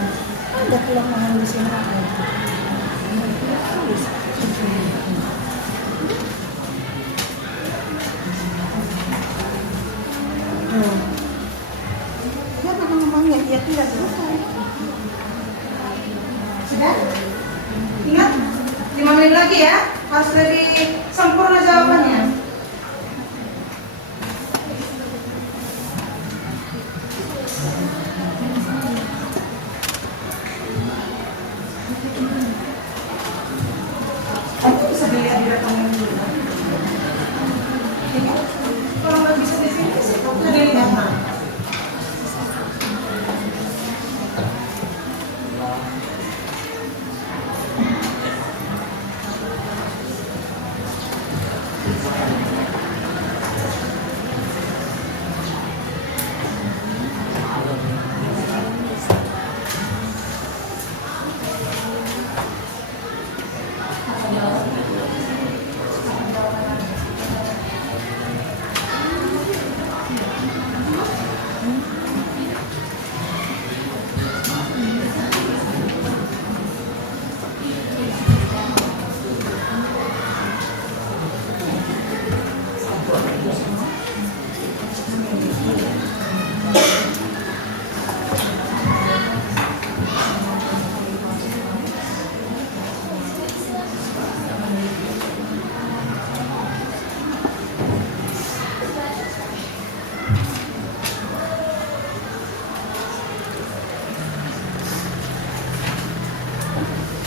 Ada kelemahan di sini. Dia ngomongnya dia tidak selesai. Sudah? Ingat 5 menit lagi ya. Harus lebih sempurna jawabannya. Aku bisa dilihat di rekaman dulu. Ya, kalau nggak bisa di sini, bisa dilihat.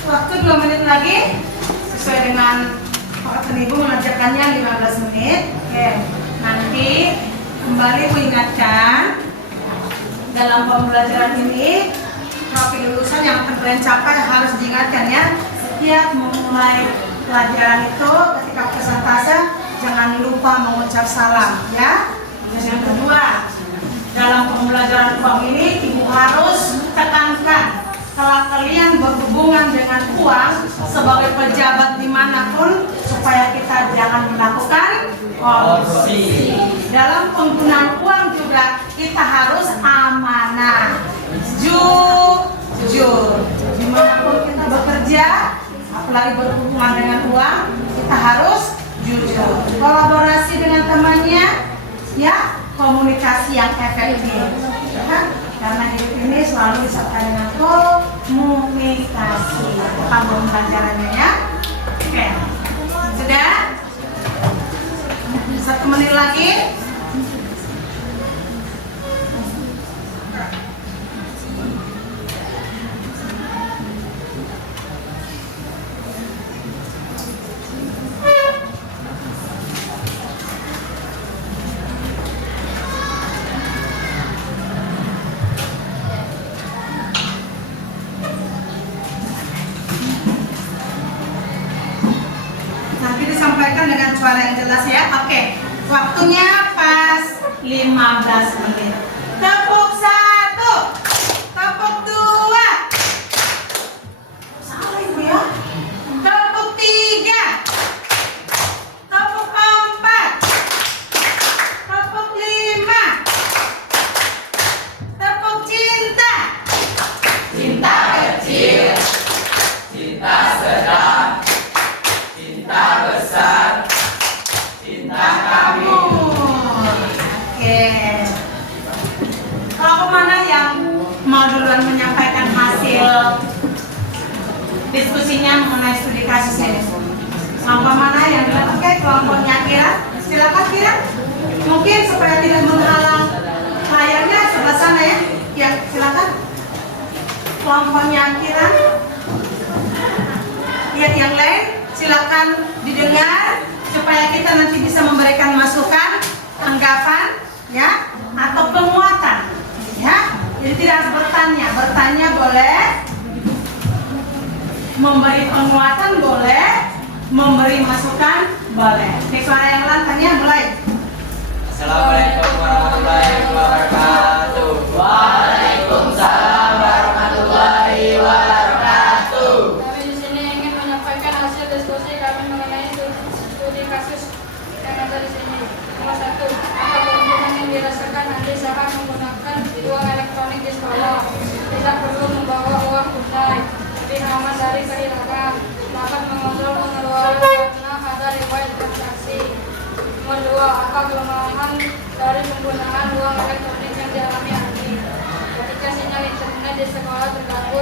Waktu 2 menit lagi sesuai dengan Pak Ibu mengerjakannya 15 menit. Oke, nanti kembali Ibu ingatkan dalam pembelajaran ini profil lulusan yang akan kalian capai harus diingatkan ya. Setiap memulai pelajaran itu ketika presentase jangan lupa mengucap salam ya. Dan yang kedua, dalam pembelajaran uang ini Ibu harus tekankan kalau kalian berhubungan dengan uang sebagai pejabat dimanapun supaya kita jangan melakukan korupsi. Dalam penggunaan uang juga kita harus amanah, jujur. Dimanapun kita bekerja, apalagi berhubungan dengan uang, kita harus jujur. Kolaborasi dengan temannya, ya, komunikasi yang efektif. Ya? Karena hidup ini selalu disertai dengan komunikasi. Paham pembelajarannya ya? Oke, sudah? 1 menit lagi. Nanti disampaikan dengan suara yang jelas ya. Oke, waktunya pas 15 menit. Tepuk 1, tepuk 2, salah Ibu ya. Tepuk 3, tepuk 4, tepuk 5, tepuk cinta. Cinta kecil, Cinta sedang, cinta besar, cinta kami. Oke. Kelompok mana yang mau duluan menyampaikan hasil diskusinya mengenai studi kasus ini? Kelompok mana yang duluan? Oke, kelompoknya Kira. Silakan Kira. Mungkin supaya tidak menghalang layarnya sebelah sana ya. Ya, silakan. Kelompoknya Kira. Yang lain silakan didengar supaya kita nanti bisa memberikan masukan, tanggapan, ya, atau penguatan, ya. Jadi tidak harus bertanya boleh, memberi penguatan boleh, memberi masukan boleh. Oke, suara yang lantangnya mulai. Assalamualaikum warahmatullahi wabarakatuh. Waalaikumsalam warahmatullahi wabarakatuh. Kami di sini ingin menyampaikan hasil diskusi kami mengenai studi kasus yang ada di sini. Nomor 1, apa keuntungan yang dirasakan ahli saham menggunakan bawah. Tidak perlu membawa uang tunai, lebih aman dari kehilangan. Dapat mengontrol pengeluaran karena ada riwayat transaksi. Nomor 2. Apa kelemahan dari penggunaan uang elektronik yang dialami Andi? Ketika sinyal internet di sekolah terganggu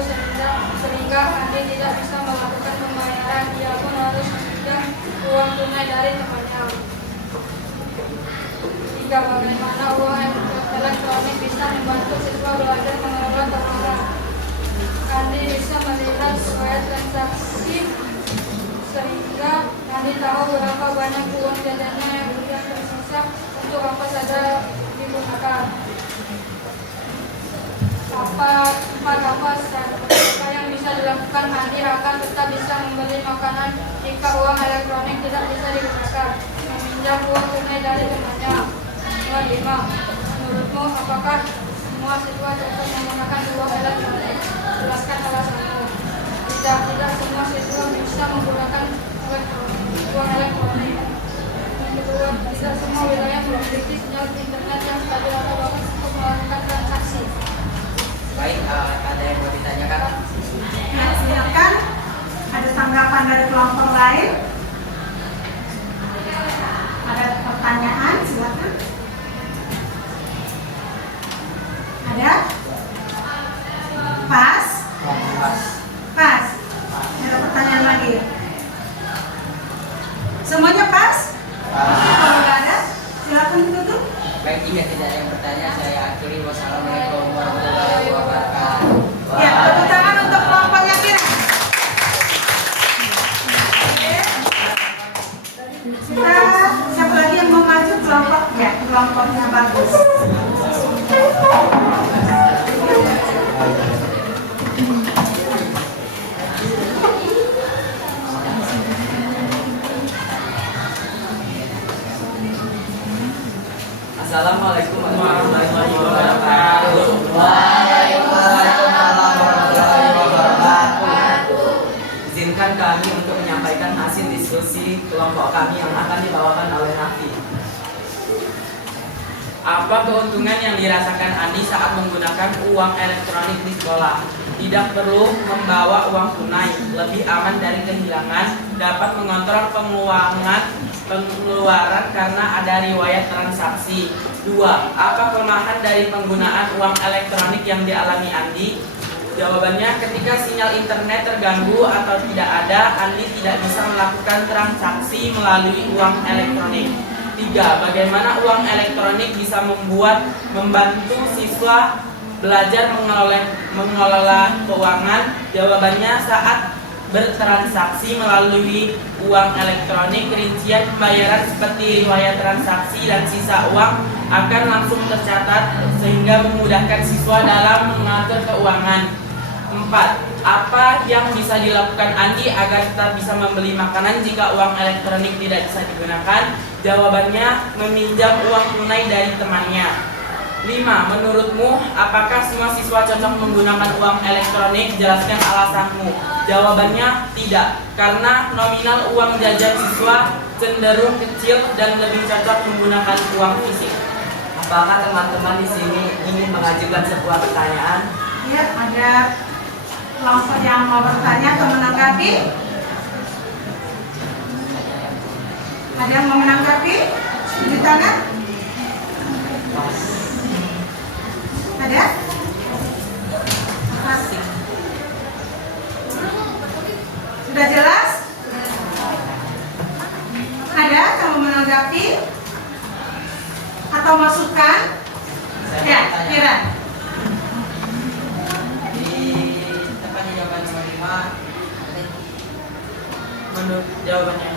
sehingga Andi tidak bisa melakukan pembayaran, ia pun harus meminjam uang tunai dari temannya. 3. Bagaimana uang elektronik bisa membantu siswa belajar mengelola keuangan? Andi bisa melihat riwayat transaksi sehingga Andi tahu berapa banyak uang jajannya yang tersisa untuk apa saja digunakan. Apa yang bisa dilakukan Andi agar tetap bisa membeli makanan jika uang elektronik tidak bisa digunakan? Meminjam uang tunai dari temannya. Nomor 5. Menurutmu apakah semua siswa cocok menggunakan uang elektronik? Jelaskan alasanmu. Tidak semua siswa bisa menggunakan uang elektronik. Yang kedua, tidak semua wilayah memiliki sinyal internet yang stabil atau bagus untuk melakukan transaksi. Baik, ada yang mau ditanyakan? Ya, silakan. Ada tanggapan dari kelompok lain? Ada pertanyaan? Silakan. Ada? Pas? Pas. Ada pertanyaan lagi? Semuanya pas? Kalau nggak ada, silakan ditutup. Baik, jika tidak ada yang bertanya, saya akhiri. Wassalamualaikum warahmatullahi wabarakatuh. Ya, tepuk tangan untuk kelompok yang kira. Kita siapa lagi yang mau maju kelompok? Ya, kelompoknya bagus. Assalamualaikum warahmatullahi wabarakatuh. Waalaikumsalam warahmatullahi wabarakatuh. Izinkan kami untuk menyampaikan hasil diskusi kelompok kami yang akan dibawakan oleh Nafi. Apa keuntungan yang dirasakan Andi saat menggunakan uang elektronik di sekolah? Tidak perlu membawa uang tunai, lebih aman dari kehilangan, dapat mengontrol pengeluaran karena ada riwayat transaksi. 2. Apa kelemahan dari penggunaan uang elektronik yang dialami Andi? Jawabannya, ketika sinyal internet terganggu atau tidak ada, Andi tidak bisa melakukan transaksi melalui uang elektronik. 3. Bagaimana uang elektronik bisa membantu siswa belajar mengelola keuangan? Jawabannya, saat bertransaksi melalui uang elektronik, rincian pembayaran seperti riwayat transaksi dan sisa uang akan langsung tercatat sehingga memudahkan siswa dalam mengatur keuangan. 4. Apa yang bisa dilakukan Andi agar tetap bisa membeli makanan jika uang elektronik tidak bisa digunakan? Jawabannya, meminjam uang tunai dari temannya. 5. Menurutmu, apakah semua siswa cocok menggunakan uang elektronik? Jelaskan alasanmu. Jawabannya, tidak. Karena nominal uang jajan siswa cenderung kecil dan lebih cocok menggunakan uang fisik. Apakah teman-teman di sini ingin mengajukan sebuah pertanyaan? Ya, ada kelompok yang mau bertanya atau menanggapi? Ada yang mau menanggapi? Cuci tangan? Ada? Sudah jelas? Ada kamu menanggapi? Atau masukan? Ya, Kiran. Di tempatnya jawaban nomor 5. Menurut jawabannya,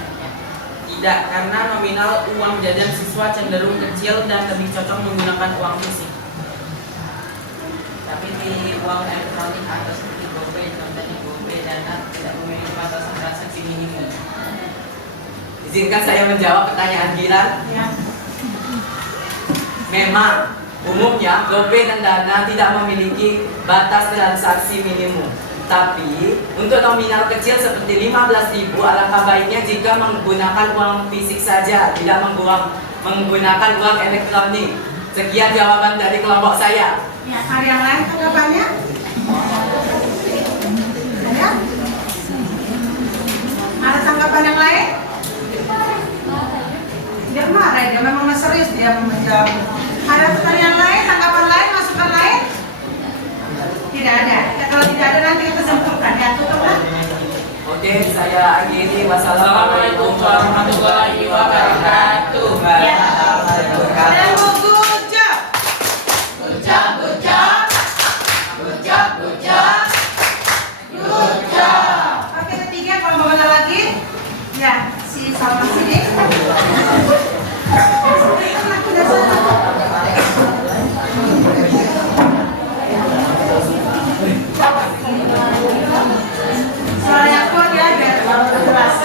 tidak, karena nominal uang jajan siswa cenderung kecil dan lebih cocok menggunakan uang fisik. Tapi di uang elektronik atau seperti GoPay, contohnya GoPay Dana tidak memiliki batasan transaksi minimum. Izinkan saya menjawab pertanyaan Giran. Ya. Memang umumnya GoPay dan Dana tidak memiliki batas transaksi minimum. Tapi untuk nominal kecil seperti 15.000, alangkah baiknya jika menggunakan uang fisik saja, tidak menggunakan uang elektronik. Sekian jawaban dari kelompok saya. Ya, ada yang lain tanggapannya? Ada? Ada tanggapan yang lain? Dia marah, dia memang serius dia menjawab. Ada pertanyaan lain, tanggapan lain, masukan lain? Tidak ada. Ya, kalau tidak ada nanti kita simpulkan. Ya, tutuplah. Oke, saya akhiri. Wassalamualaikum warahmatullahi wabarakatuh. Ya. Dan good job. Good job, good job. Good job, good job. Good job. Oke, ketiga kalau mau benar lagi. Ya, si sama sini. Suara yang kuat ya, biar keras.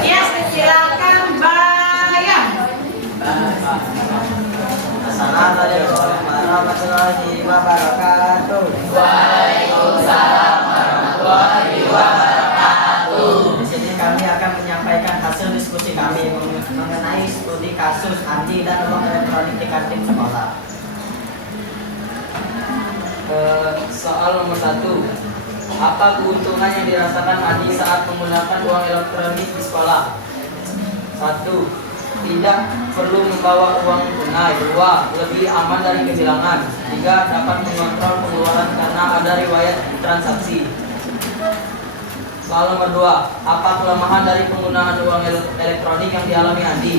Ya, silakan Bayang. Assalamualaikum warahmatullahi wabarakatuh. Waalaikumsalam warahmatullahi wabarakatuh. Di sini kami akan menyampaikan hasil diskusi kami mengenai studi kasus Andi dan uang elektronik di kantin sekolah. Soal nomor 1. Apa keuntungan yang dirasakan Andi saat menggunakan uang elektronik di sekolah? 1. Tidak perlu membawa uang tunai. 2. Lebih aman dari kehilangan. 3. Dapat mengontrol pengeluaran karena ada riwayat transaksi. Soal nomor 2. Apa kelemahan dari penggunaan uang elektronik yang dialami Andi?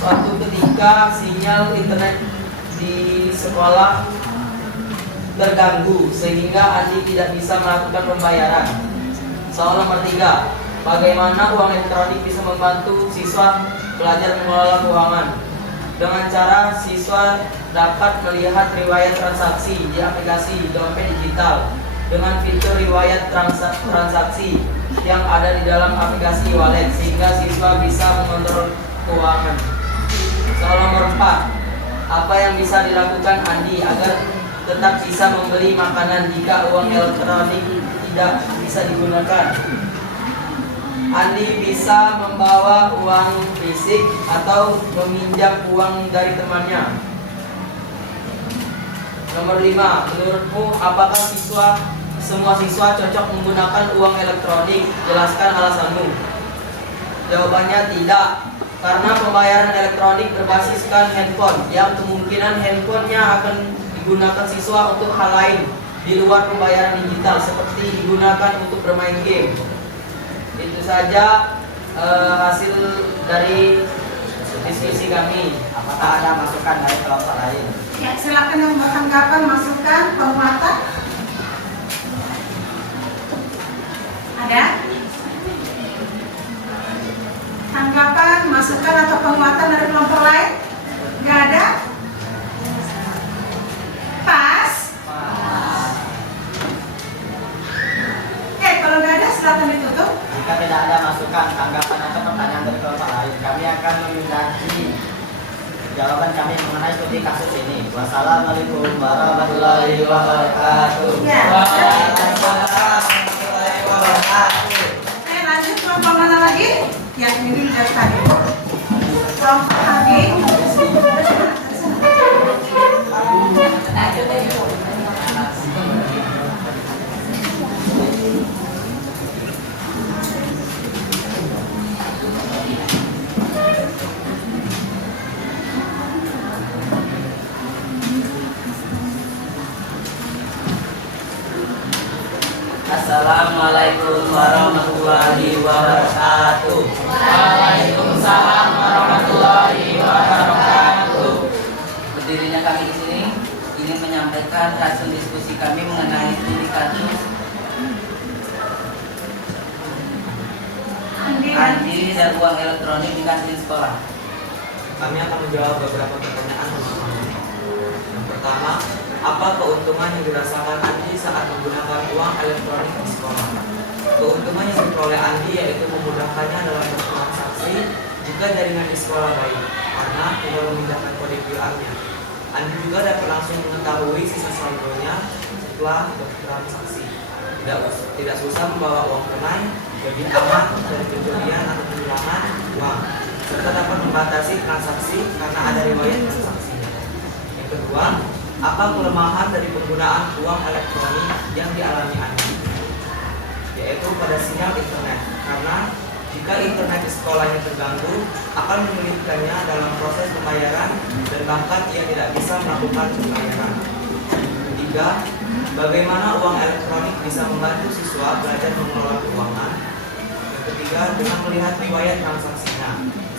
Suatu ketika sinyal internet di sekolah terganggu sehingga Andi tidak bisa melakukan pembayaran. Soal nomor 3. Bagaimana uang elektronik bisa membantu siswa belajar mengelola keuangan? Dengan cara siswa dapat melihat riwayat transaksi di aplikasi dompet digital dengan fitur riwayat transaksi yang ada di dalam aplikasi e-wallet sehingga siswa bisa mengontrol keuangan. Soal nomor 4. Apa yang bisa dilakukan Andi agar tetap bisa membeli makanan jika uang elektronik tidak bisa digunakan? Andi bisa membawa uang fisik atau meminjam uang dari temannya. Nomor 5. Menurutmu apakah semua siswa cocok menggunakan uang elektronik? Jelaskan alasanmu. Jawabannya tidak. Karena pembayaran elektronik berbasiskan handphone yang kemungkinan handphonenya akan digunakan siswa untuk hal lain di luar pembayaran digital seperti digunakan untuk bermain game. Itu saja hasil dari diskusi kami. Apakah ada masukan dari kelompok lain? Ya, silakan yang bertanggapan, masukan, penguatan. Ada? Tanggapan, masukan atau penguatan dari kelompok lain? Nggak ada? Pas? Oke, kalau nggak ada silakan ditutup. Jika tidak ada masukan, tanggapan atau pertanyaan dari kelompok lain, kami akan memindahkan jawaban kami mengenai studi kasus ini. Wassalamualaikum warahmatullahi wabarakatuh. Ya. Waalaikumsalam warahmatullahi wabarakatuh. Oke, lanjut kelompok mana lagi? Ya, ini dulu dari tadi. Kelompok lagi. Assalamualaikum warahmatullahi wabarakatuh. Waalaikumsalam warahmatullahi wabarakatuh. Berdirinya kami di sini ingin menyampaikan hasil diskusi kami mengenai studi kasus Andi dan uang elektronik di kantin sekolah. Kami akan menjawab beberapa pertanyaan teman-teman. Yang pertama, apa keuntungan yang dirasakan Andi saat menggunakan uang elektronik di sekolah? Keuntungan yang diperoleh Andi yaitu memudahkannya dalam bertransaksi jika jaringan di sekolah baik, karena tidak memindahkan kode QR-nya. Andi juga dapat langsung mengetahui sisa saldonya setelah bertransaksi. tidak susah membawa uang tunai, lebih aman dari pencurian atau penghilangan uang, serta dapat membatasi transaksi karena ada riwayat transaksinya. Yang kedua, apa kelemahan dari penggunaan uang elektronik yang dialami Andi? Yaitu pada sinyal internet, karena jika internet di sekolahnya terganggu, akan menyulitkannya dalam proses pembayaran dan bahkan ia tidak bisa melakukan pembayaran. Ketiga, bagaimana uang elektronik bisa membantu siswa belajar mengelola keuangan? Yang ketiga, dengan melihat riwayat transaksinya,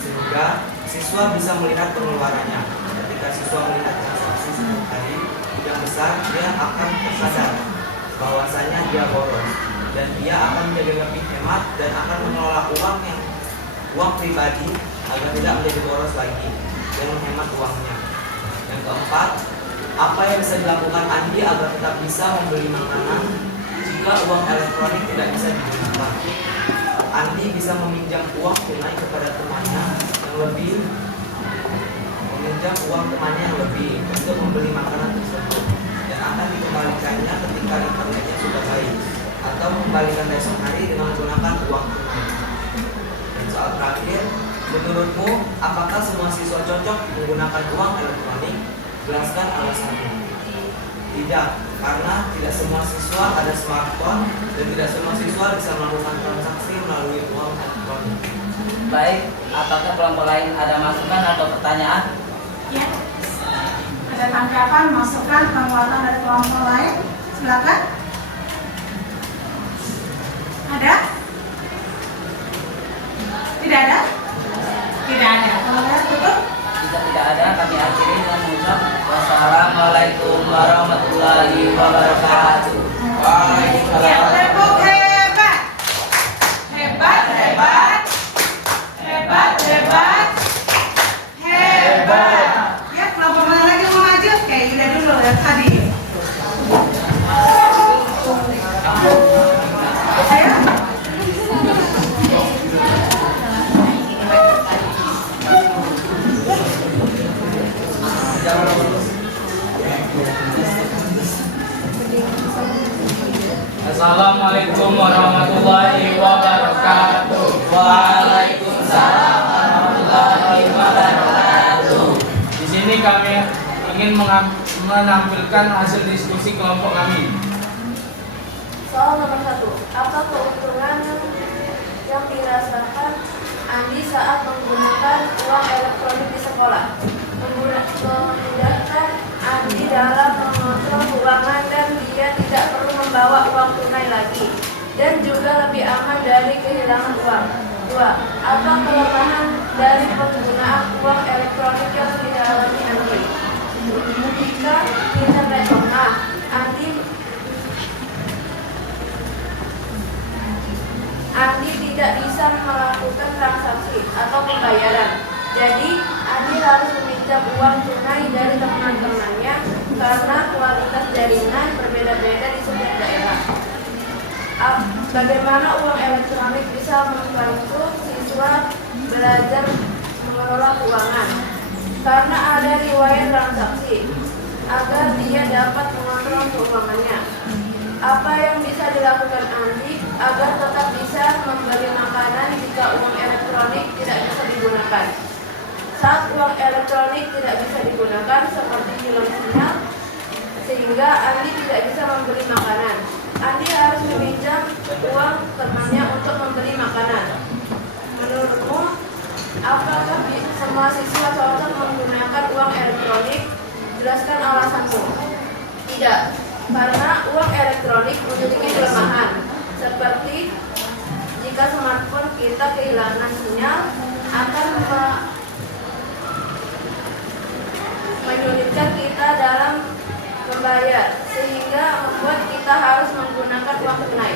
sehingga siswa bisa melihat pengeluarannya. Ketika siswa melihat transaksi setiap hari yang besar, dia akan tersadar bahwasanya dia boros, dan dia akan menjadi lebih hemat dan akan mengelola uang pribadi agar tidak menjadi boros lagi dan menghemat uangnya. Yang keempat, apa yang bisa dilakukan Andi agar tetap bisa membeli makanan jika uang elektronik tidak bisa digunakan? Andi bisa meminjam uang tunai kepada temannya yang lebih, untuk membeli makanan tersebut, dan akan dikembalikannya ketika internetnya sudah baik, atau mengembalikan besok hari dengan menggunakan uang tunai. Dan soal terakhir, menurutmu apakah semua siswa cocok menggunakan uang elektronik? Jelaskan alasannya. Tidak, karena tidak semua siswa ada smartphone dan tidak semua siswa bisa melakukan transaksi melalui uang elektronik. Baik, apakah kelompok lain ada masukan atau pertanyaan? Ya. Ada tanggapan, masukan, penguatan dari kelompok lain? Silakan. Ada? Tidak ada? Tidak ada. Kalau ada tutup? Jika tidak ada, kami akhiri dengan mengucap wassalamualaikum warahmatullahi wabarakatuh. Ya, tepuk hebat. Hebat, hebat. Hebat, hebat. Hebat. Ya, kelompok mana lagi mau maju? Oke, udah dulu ya tadi. Ayo. Assalamualaikum warahmatullahi wabarakatuh. Waalaikumsalam warahmatullahi wabarakatuh. Di sini kami ingin menampilkan hasil diskusi kelompok kami. Soal nomor 1. Apa keuntungan yang dirasakan Andi saat menggunakan uang elektronik di sekolah? Memudahkan Andi dalam mengontrol keuangan dan dia tidak perlu membawa uang tunai lagi, dan juga lebih aman dari kehilangan uang. 2. Apa kelemahan dari penggunaan uang elektronik yang dialami Andi? Jika internet lemah, Andi tidak bisa melakukan transaksi atau pembayaran. Jadi, Andi harus meminjam uang tunai dari teman-temannya karena kualitas jaringan berbeda-beda di setiap daerah. Bagaimana uang elektronik bisa membantu siswa belajar mengelola keuangan? Karena ada riwayat transaksi, agar dia dapat mengontrol keuangannya. Apa yang bisa dilakukan Andi agar tetap bisa membeli makanan jika uang elektronik tidak bisa digunakan? Saat uang elektronik tidak bisa digunakan seperti hilang sinyal, sehingga Andi tidak bisa membeli makanan. Andi harus meminjam uang temannya untuk membeli makanan. Menurutmu, apakah semua siswa cocok menggunakan uang elektronik? Jelaskan alasanmu. Tidak, karena uang elektronik memiliki kelemahan, seperti jika smartphone kita kehilangan sinyal akan menyulitkan kita dalam membayar, sehingga membuat kita harus menggunakan uang tunai.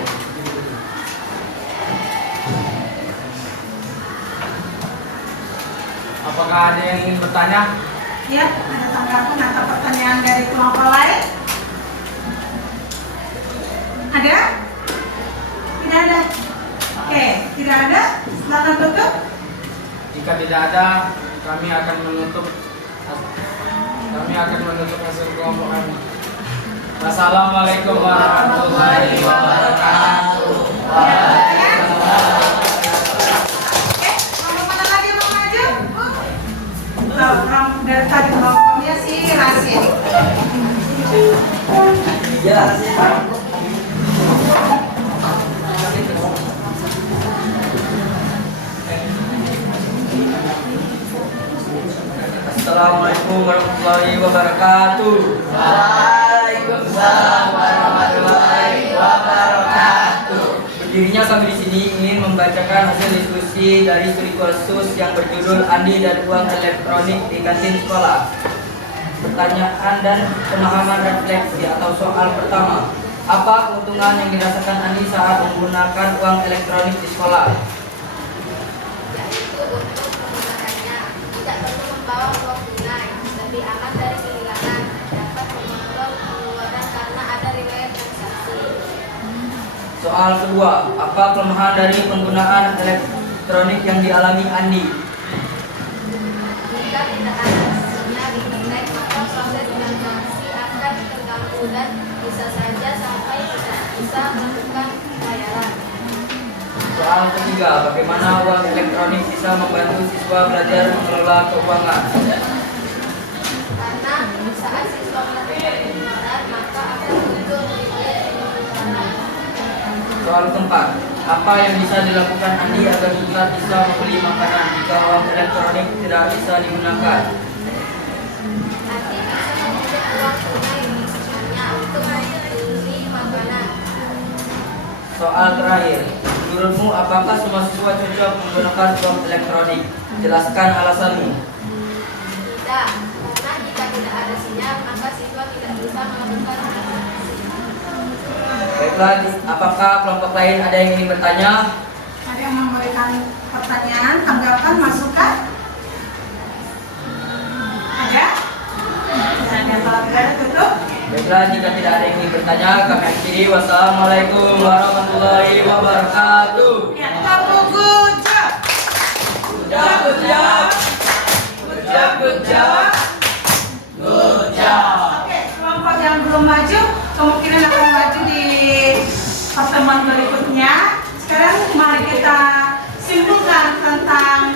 Apakah ada yang ingin bertanya? Ya, ada tanggapan atau pertanyaan dari kelompok lain? Ada? Tidak ada? Oke, tidak ada? Silakan tutup. Jika tidak ada, kami akan menutup hasil kelompok kami. Wassalamualaikum warahmatullahi wabarakatuh. Mau mana lagi mau maju? Orang dari tadi ngomongnya sih rahasia. Ya. Assalamualaikum warahmatullahi wabarakatuh. Waalaikumsalam warahmatullahi wabarakatuh. Berdirinya kami di sini ingin membacakan hasil diskusi dari studi kursus yang berjudul Andi dan Uang Elektronik di Kantin Sekolah. Pertanyaan dan pemahaman refleksi atau soal pertama. Apa keuntungan yang dirasakan Andi saat menggunakan uang elektronik di sekolah? Yaitu untuk penggunaannya tidak perlu membawa uang tunai, lebih aman dari kehilangan, dapat mengontrol pengeluaran karena ada riwayat transaksi. Soal kedua, apa kelemahan dari penggunaan elektronik yang dialami Andi? Jika tidak ada sinyal internet, maka proses transaksi akan terganggu dan bisa saja sampai tidak bisa melakukan pembayaran. Soal ketiga, bagaimana uang elektronik bisa membantu siswa belajar mengelola keuangan? Karena saat siswa melakukan pengeluaran, maka akan muncul riwayat pengeluaran. Soal keempat, apa yang bisa dilakukan Andi agar kita bisa membeli makanan jika uang elektronik tidak bisa digunakan? Nanti bisa meminjam uang tunai hanya untuk membeli makanan. Soal terakhir, menurutmu apakah semua siswa cocok menggunakan uang elektronik? Jelaskan alasanmu. Tidak, karena jika tidak ada sinyal, maka siswa tidak bisa melakukan transaksi. Baiklah, apakah kelompok lain ada yang ingin bertanya? Ada yang memberikan pertanyaan, tanggapan, masukan? Ada? Ada kalau tidak ada tutup? Baiklah, jika tidak ada yang ingin bertanya, kami akhiri. Wassalamualaikum warahmatullahi wabarakatuh. Ya, kamu good job. Good job, good job. Good job, good job. Good job. Oke, kelompok yang belum maju kemungkinan akan maju di pertemuan berikutnya. Sekarang mari kita simpulkan tentang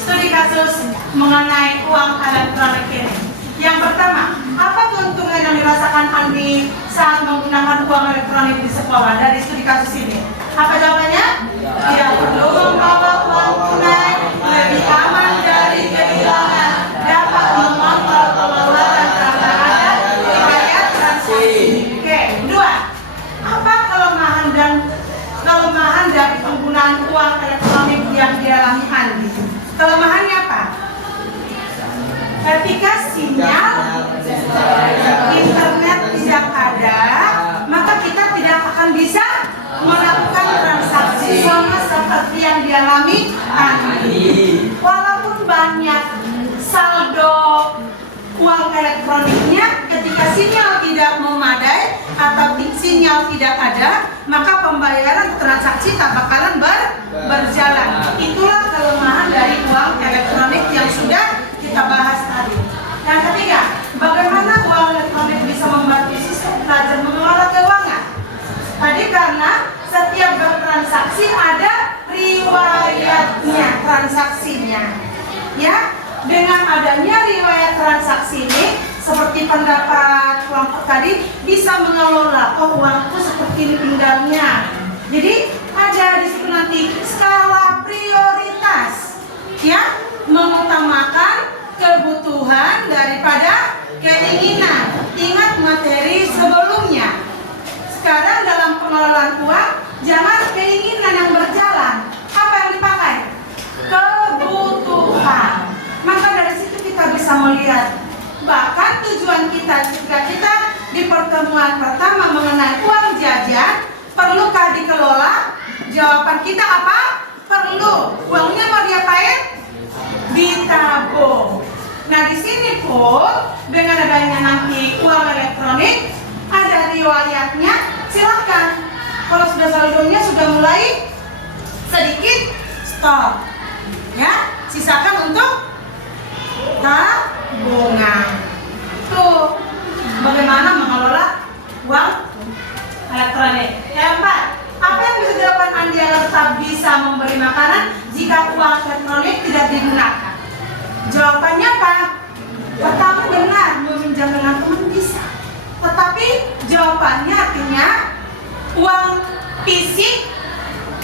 studi kasus mengenai uang elektronik ini. Yang pertama, apa keuntungan yang dirasakan Andi saat menggunakan uang elektronik di sekolah dari studi kasus ini? Apa jawabannya? Tidak perlu membawa uang tunai, lebih aman dari kehilangan, dapat mengontrol pengeluaran karena ada riwayat transaksi. Oke, kedua, apa kelemahan dari penggunaan uang elektronik yang dialami Andi? Kelemahannya apa? Ketika sinyal internet tidak ada, maka kita tidak akan bisa melakukan transaksi sama seperti yang dialami Andi. Walaupun banyak saldo uang elektroniknya, ketika sinyal tidak memadai atau sinyal tidak ada, maka pembayaran transaksi tak bakalan berjalan. Itulah kelemahan dari uang elektronik yang sudah kita bahas tadi. Yang ketiga, bagaimana uang elektronik bisa membantu siswa belajar mengelola keuangan? Tadi karena setiap bertransaksi ada riwayatnya transaksinya. Ya, dengan adanya riwayat transaksi ini, seperti pendapat kelompok tadi, bisa mengelola, oh uangku seperti ini tinggalnya. Jadi ada di situ nanti skala prioritas, ya, mengutamakan kebutuhan daripada keinginan. Ingat materi sebelumnya. Sekarang dalam pengelolaan uang, jangan keinginan yang berjalan. Apa yang dipakai? Kebutuhan. Maka dari situ kita bisa melihat. Bahkan tujuan kita jika kita di pertemuan pertama mengenai uang jajan, perlukah dikelola? Jawaban kita apa? Perlu. Uangnya mau diapain? Ditabung. Nah, di sini pun dengan adanya nanti uang elektronik ada riwayatnya, silakan. Kalau sudah saldonya sudah mulai sedikit, stop. Ya, sisakan untuk tabungan. Tuh, bagaimana mengelola uang elektronik. Yang keempat, apa yang bisa dilakukan Andi agar tetap bisa membeli makanan jika uang elektronik tidak digunakan? Jawabannya apa? Pertama, benar, meminjam dengan teman bisa. Tetapi jawabannya artinya uang fisik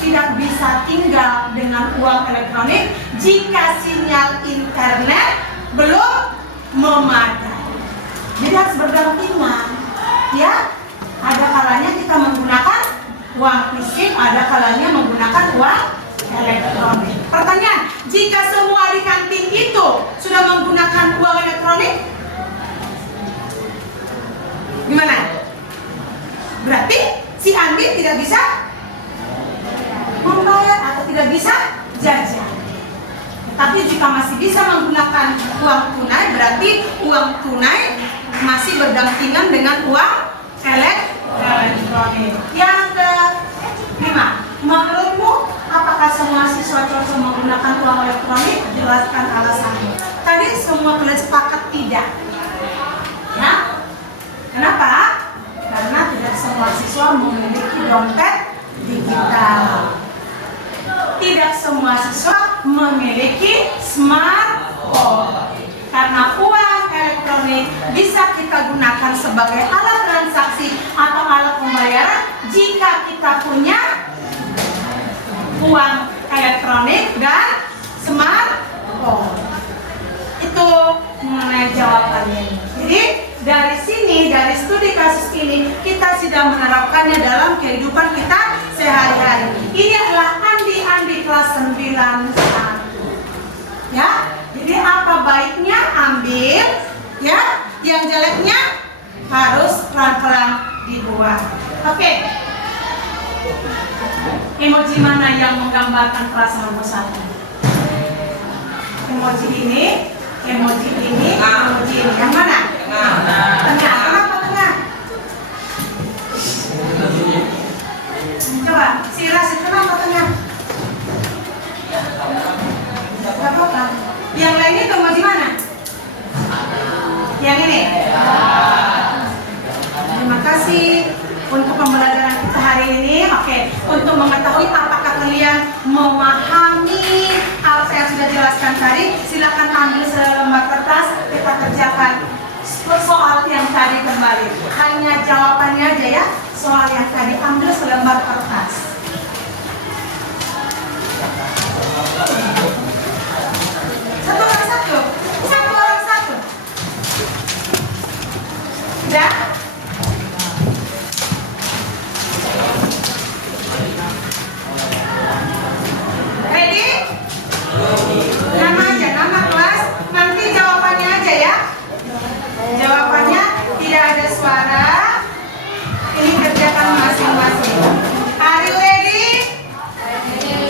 tidak bisa tinggal dengan uang elektronik jika sinyal internet belum memadai. Jadi harus berdampingan, ya. Ada kalanya kita menggunakan uang fisik, ada kalanya menggunakan uang elektronik. Pertanyaan, jika semua di kantin itu sudah menggunakan uang elektronik, gimana? Berarti si Andi tidak bisa membayar atau tidak bisa jajan. Tapi jika masih bisa menggunakan uang tunai, berarti uang tunai masih berdampingan dengan uang elektronik. Yang kelima, menurutmu apakah semua siswa cocok menggunakan uang elektronik? Jelaskan alasannya. Tadi semua kalian sepakat tidak. Ya? Kenapa? Karena tidak semua siswa memiliki dompet digital. Tidak semua siswa memiliki smartphone. Karena uang elektronik bisa kita gunakan sebagai alat transaksi atau alat pembayaran jika kita punya uang elektronik dan smartphone. Itu mengenai jawabannya. Jadi dari sini, dari studi kasus ini, kita sudah menerapkannya dalam kehidupan kita sehari-hari. Ini adalah Andi kelas 91. Ya, jadi apa baiknya ambil, ya, yang jeleknya harus pelan-pelan dibuang. Oke. Emoji mana yang menggambarkan perasaan bosan? Emoji ini, emoji ini, emoji ini. Yang mana? Tengah. Kenapa tengah? Coba, si Rasid, kenapa tengah? Gak apa-apa. Yang lain itu emoji mana? Yang ini? Terima kasih untuk pembelajaran kita hari ini. Oke, untuk mengetahui apakah kalian memahami apa yang sudah dijelaskan tadi, silakan ambil selembar kertas, kita kerjakan soal yang tadi kembali. Hanya jawabannya aja ya, soal yang tadi ambil selembar kertas. Satu orang satu. Sudah? Ready? Nama aja, nama kelas. Nanti jawabannya aja ya. Jawabannya tidak ada suara. Ini kerjakan masing-masing. Are you ready?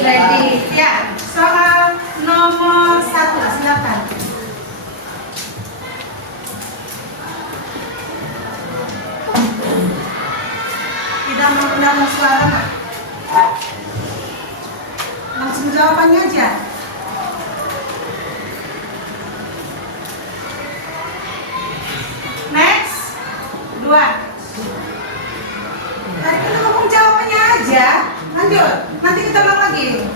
Ready. Ya, soal nomor 1, silakan. Tidak menggunakan suara. Langsung jawabannya aja. Next. 2. Tadi kita ngomong jawabannya aja. Lanjut. Nanti kita ulang lagi.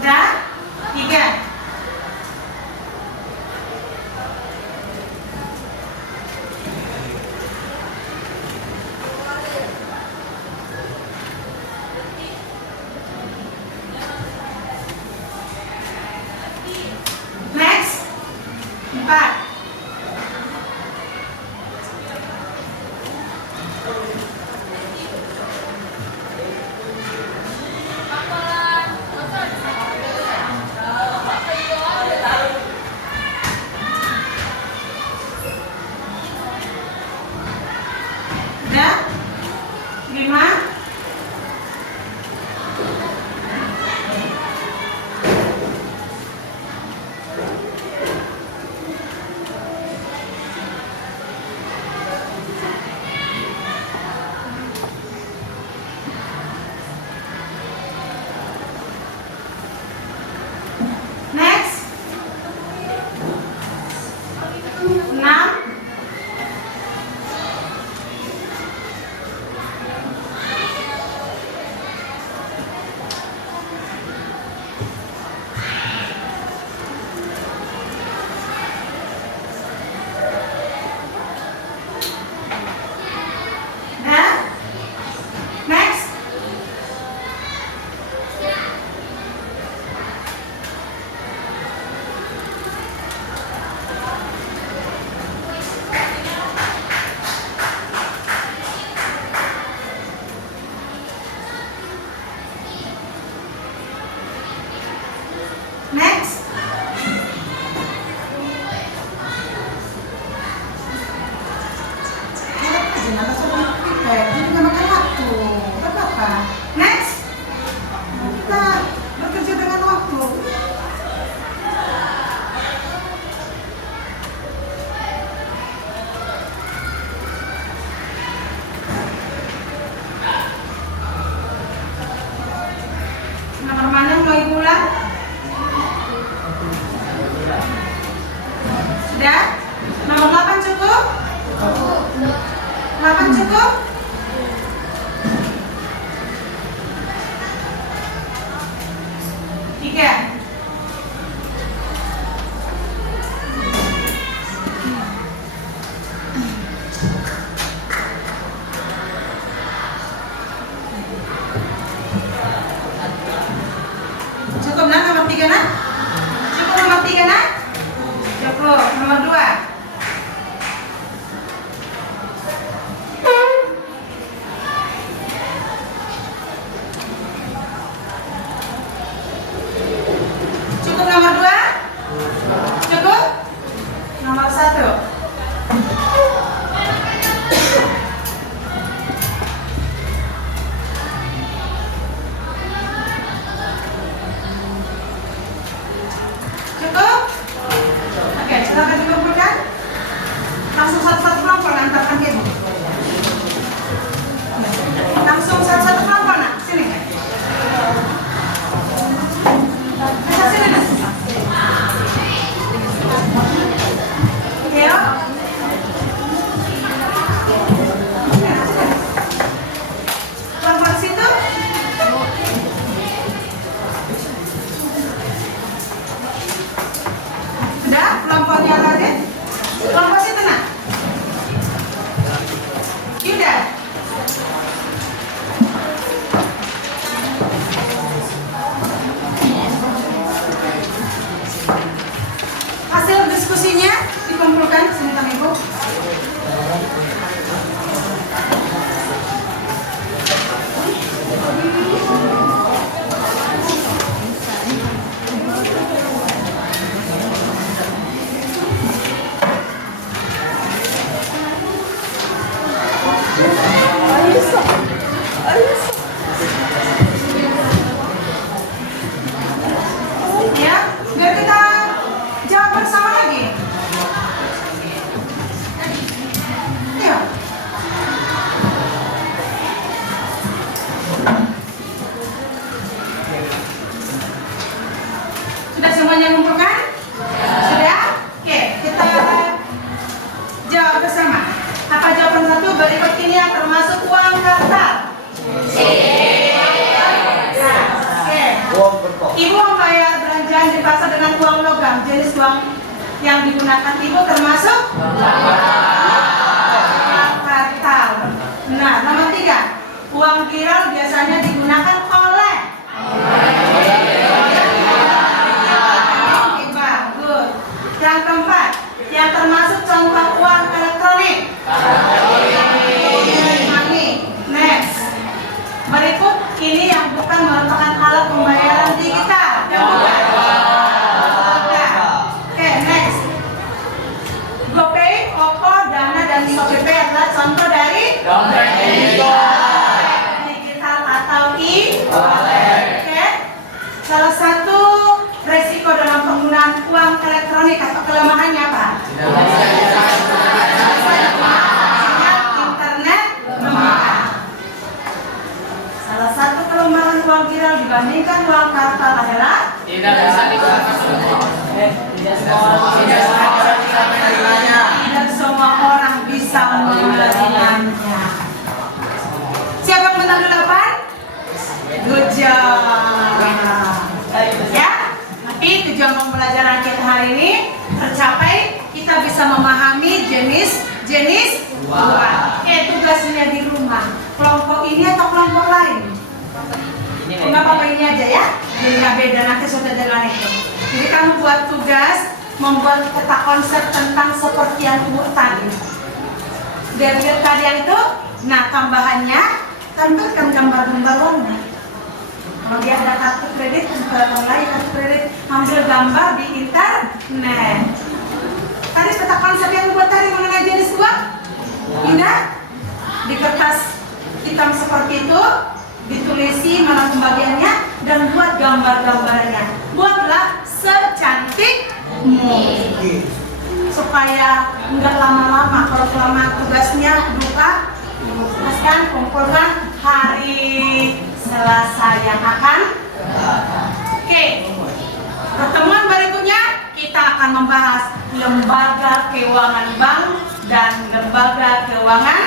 Dah? 3. Next. 4. Dah? 5. cukup? Tiga. Cukup nak nomor 3 nak? Cukup nomor 3 nak? Cukup nomor 2. Cukup nomor 2? Cukup? Nomor 1. Cukup? Oke, silakan dikumpulkan. Langsung satu-satu kelompok antarkan ibu. Langsung satu-satu kelompok nak, sini. Bisa sini nak. Oke, yuk. Kelompok situ. Sudah, kelompoknya tadi. Kelompok situ nak. Sudah. Hasil diskusinya dikumpulkan sini kami ibu. Ya, biar kita jawab bersama lagi. Ayo. Sudah semuanya mengumpulkan? Sudah? Oke, kita jawab bersama. Apa jawaban 1? Berikut ini yang termasuk uang kartal. Oke. Uang berkok. Ibu membayar belanjaan di pasar dengan uang logam. Jenis uang yang digunakan ibu termasuk uang kartal. Nah, nomor 3. Uang viral biasanya digunakan oleh. Oke, bagus. Yang keempat, yang termasuk contoh uang elektronik. Next. Berikut ini yang bukan merupakan alat pembayaran digital. Yang bukan. Oke, next. GoPay, OVO, Dana, dan ShopeePay adalah contoh dari digital atau e-wallet. Oke. Salah satu resiko dalam penggunaan uang elektronik atau kelemahannya apa? Internet lemah. Salah satu kelemahan uang viral dibandingkan uang kartal adalah Tidak bisa digunakan tidak semua orang bisa menerimanya. Siapa yang menang delapan? Good job. Ya, tapi tujuan pembelajaran kita hari ini tercapai. Kita bisa memahami jenis uang. Oke, tugasnya di rumah. Kelompok ini atau kelompok lain? Enggak apa-apa, ini aja ya. Jadi nggak beda, nanti sudah jalan itu. Jadi kamu buat tugas membuat peta konsep tentang seperti yang ibu tadi. Dan tadi yang itu, nah tambahannya tampilkan gambar-gambar warna. Kalau dia ada kartu kredit, mulai kartu kredit, ambil gambar di internet. Tadi peta konsep yang buat tadi mengenai jenis uang, indah di kertas hitam seperti itu, ditulisi mana pembagiannya dan buat gambar-gambarnya. Buatlah secantik mungkin supaya enggak lama-lama. Kalau selama tugasnya lupa, tugaskan kumpulkan hari Selasa yang akan datang. Oke. Pertemuan berikutnya kita akan membahas lembaga keuangan bank dan lembaga keuangan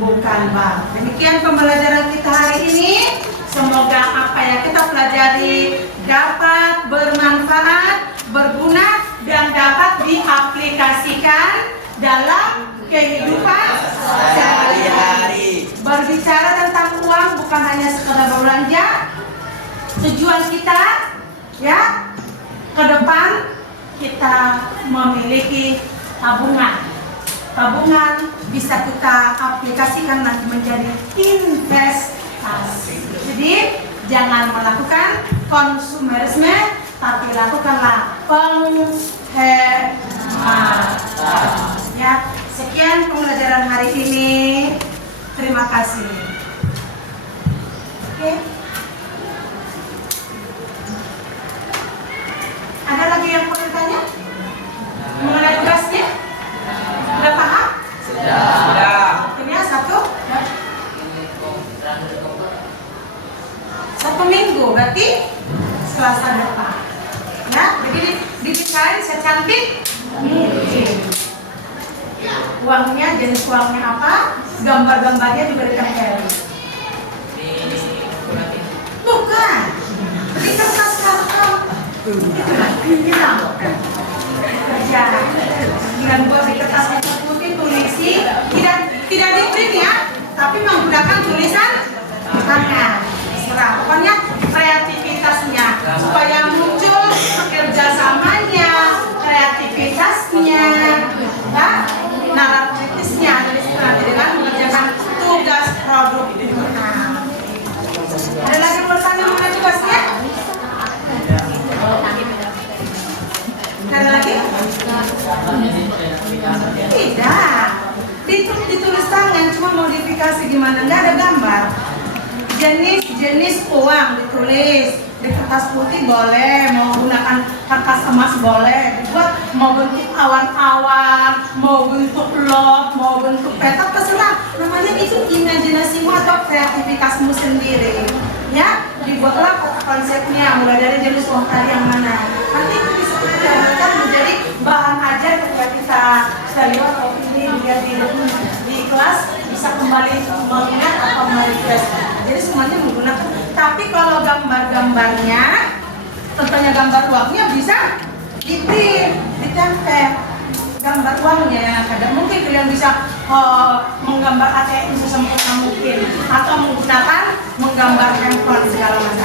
bukan bank. Demikian pembelajaran kita hari ini. Semoga apa yang kita pelajari dapat bermanfaat, berguna, dan dapat diaplikasikan dalam kehidupan sehari-hari. Berbicara tentang uang bukan hanya sekedar belanja. Tujuan kita ya ke depan kita memiliki tabungan. Tabungan bisa kita aplikasikan nanti menjadi investasi. Jadi jangan melakukan konsumerisme, tapi lakukanlah penghematan. Ya, sekian pembelajaran hari ini. Terima kasih. Oke. Ada lagi yang perlu ditanya mengenai tugasnya? Sudah paham? Sudah. Ini satu. Satu minggu berarti Selasa depan. Ya, begini didesain secantik mungkin. Uangnya, jenis uangnya apa? Gambar-gambarnya juga ditempel. Bukan. Di kertas karton. Itu bilang. Kerja. Dengan buat di kertas putih tulisi, tidak di print ya, tapi menggunakan tulisan tangan. Serah. Pokoknya kreativitasnya supaya muncul kerjasamanya, kreativitasnya, ya, nalar kritisnya dari situ nanti dengan mengerjakan tugas produktif. Ada lagi yang bertanya mengenai tugasnya? Ada lagi? Tidak. Ditulis tangan, cuma modifikasi gimana? Nggak ada gambar. Jenis uang ditulis di kertas putih boleh, mau gunakan kertas emas boleh, dibuat mau bentuk awan-awan, mau bentuk love, mau bentuk petak, terserah. Namanya itu imajinasimu atau kreativitasmu sendiri. Ya, dibuatlah konsepnya mulai dari jenis uang tadi yang mana. Nanti itu bisa kita jadikan menjadi bahan ajar ketika kita lihat ini lihat di kelas bisa kembali mengingat atau merefresh. Jadi semuanya menggunakan. Tapi kalau gambar-gambarnya, tentunya gambar uangnya bisa diprint, ditempel gambar uangnya. Kadang mungkin kalian bisa menggambar ATM sesempurna mungkin atau menggunakan menggambar handphone segala macam.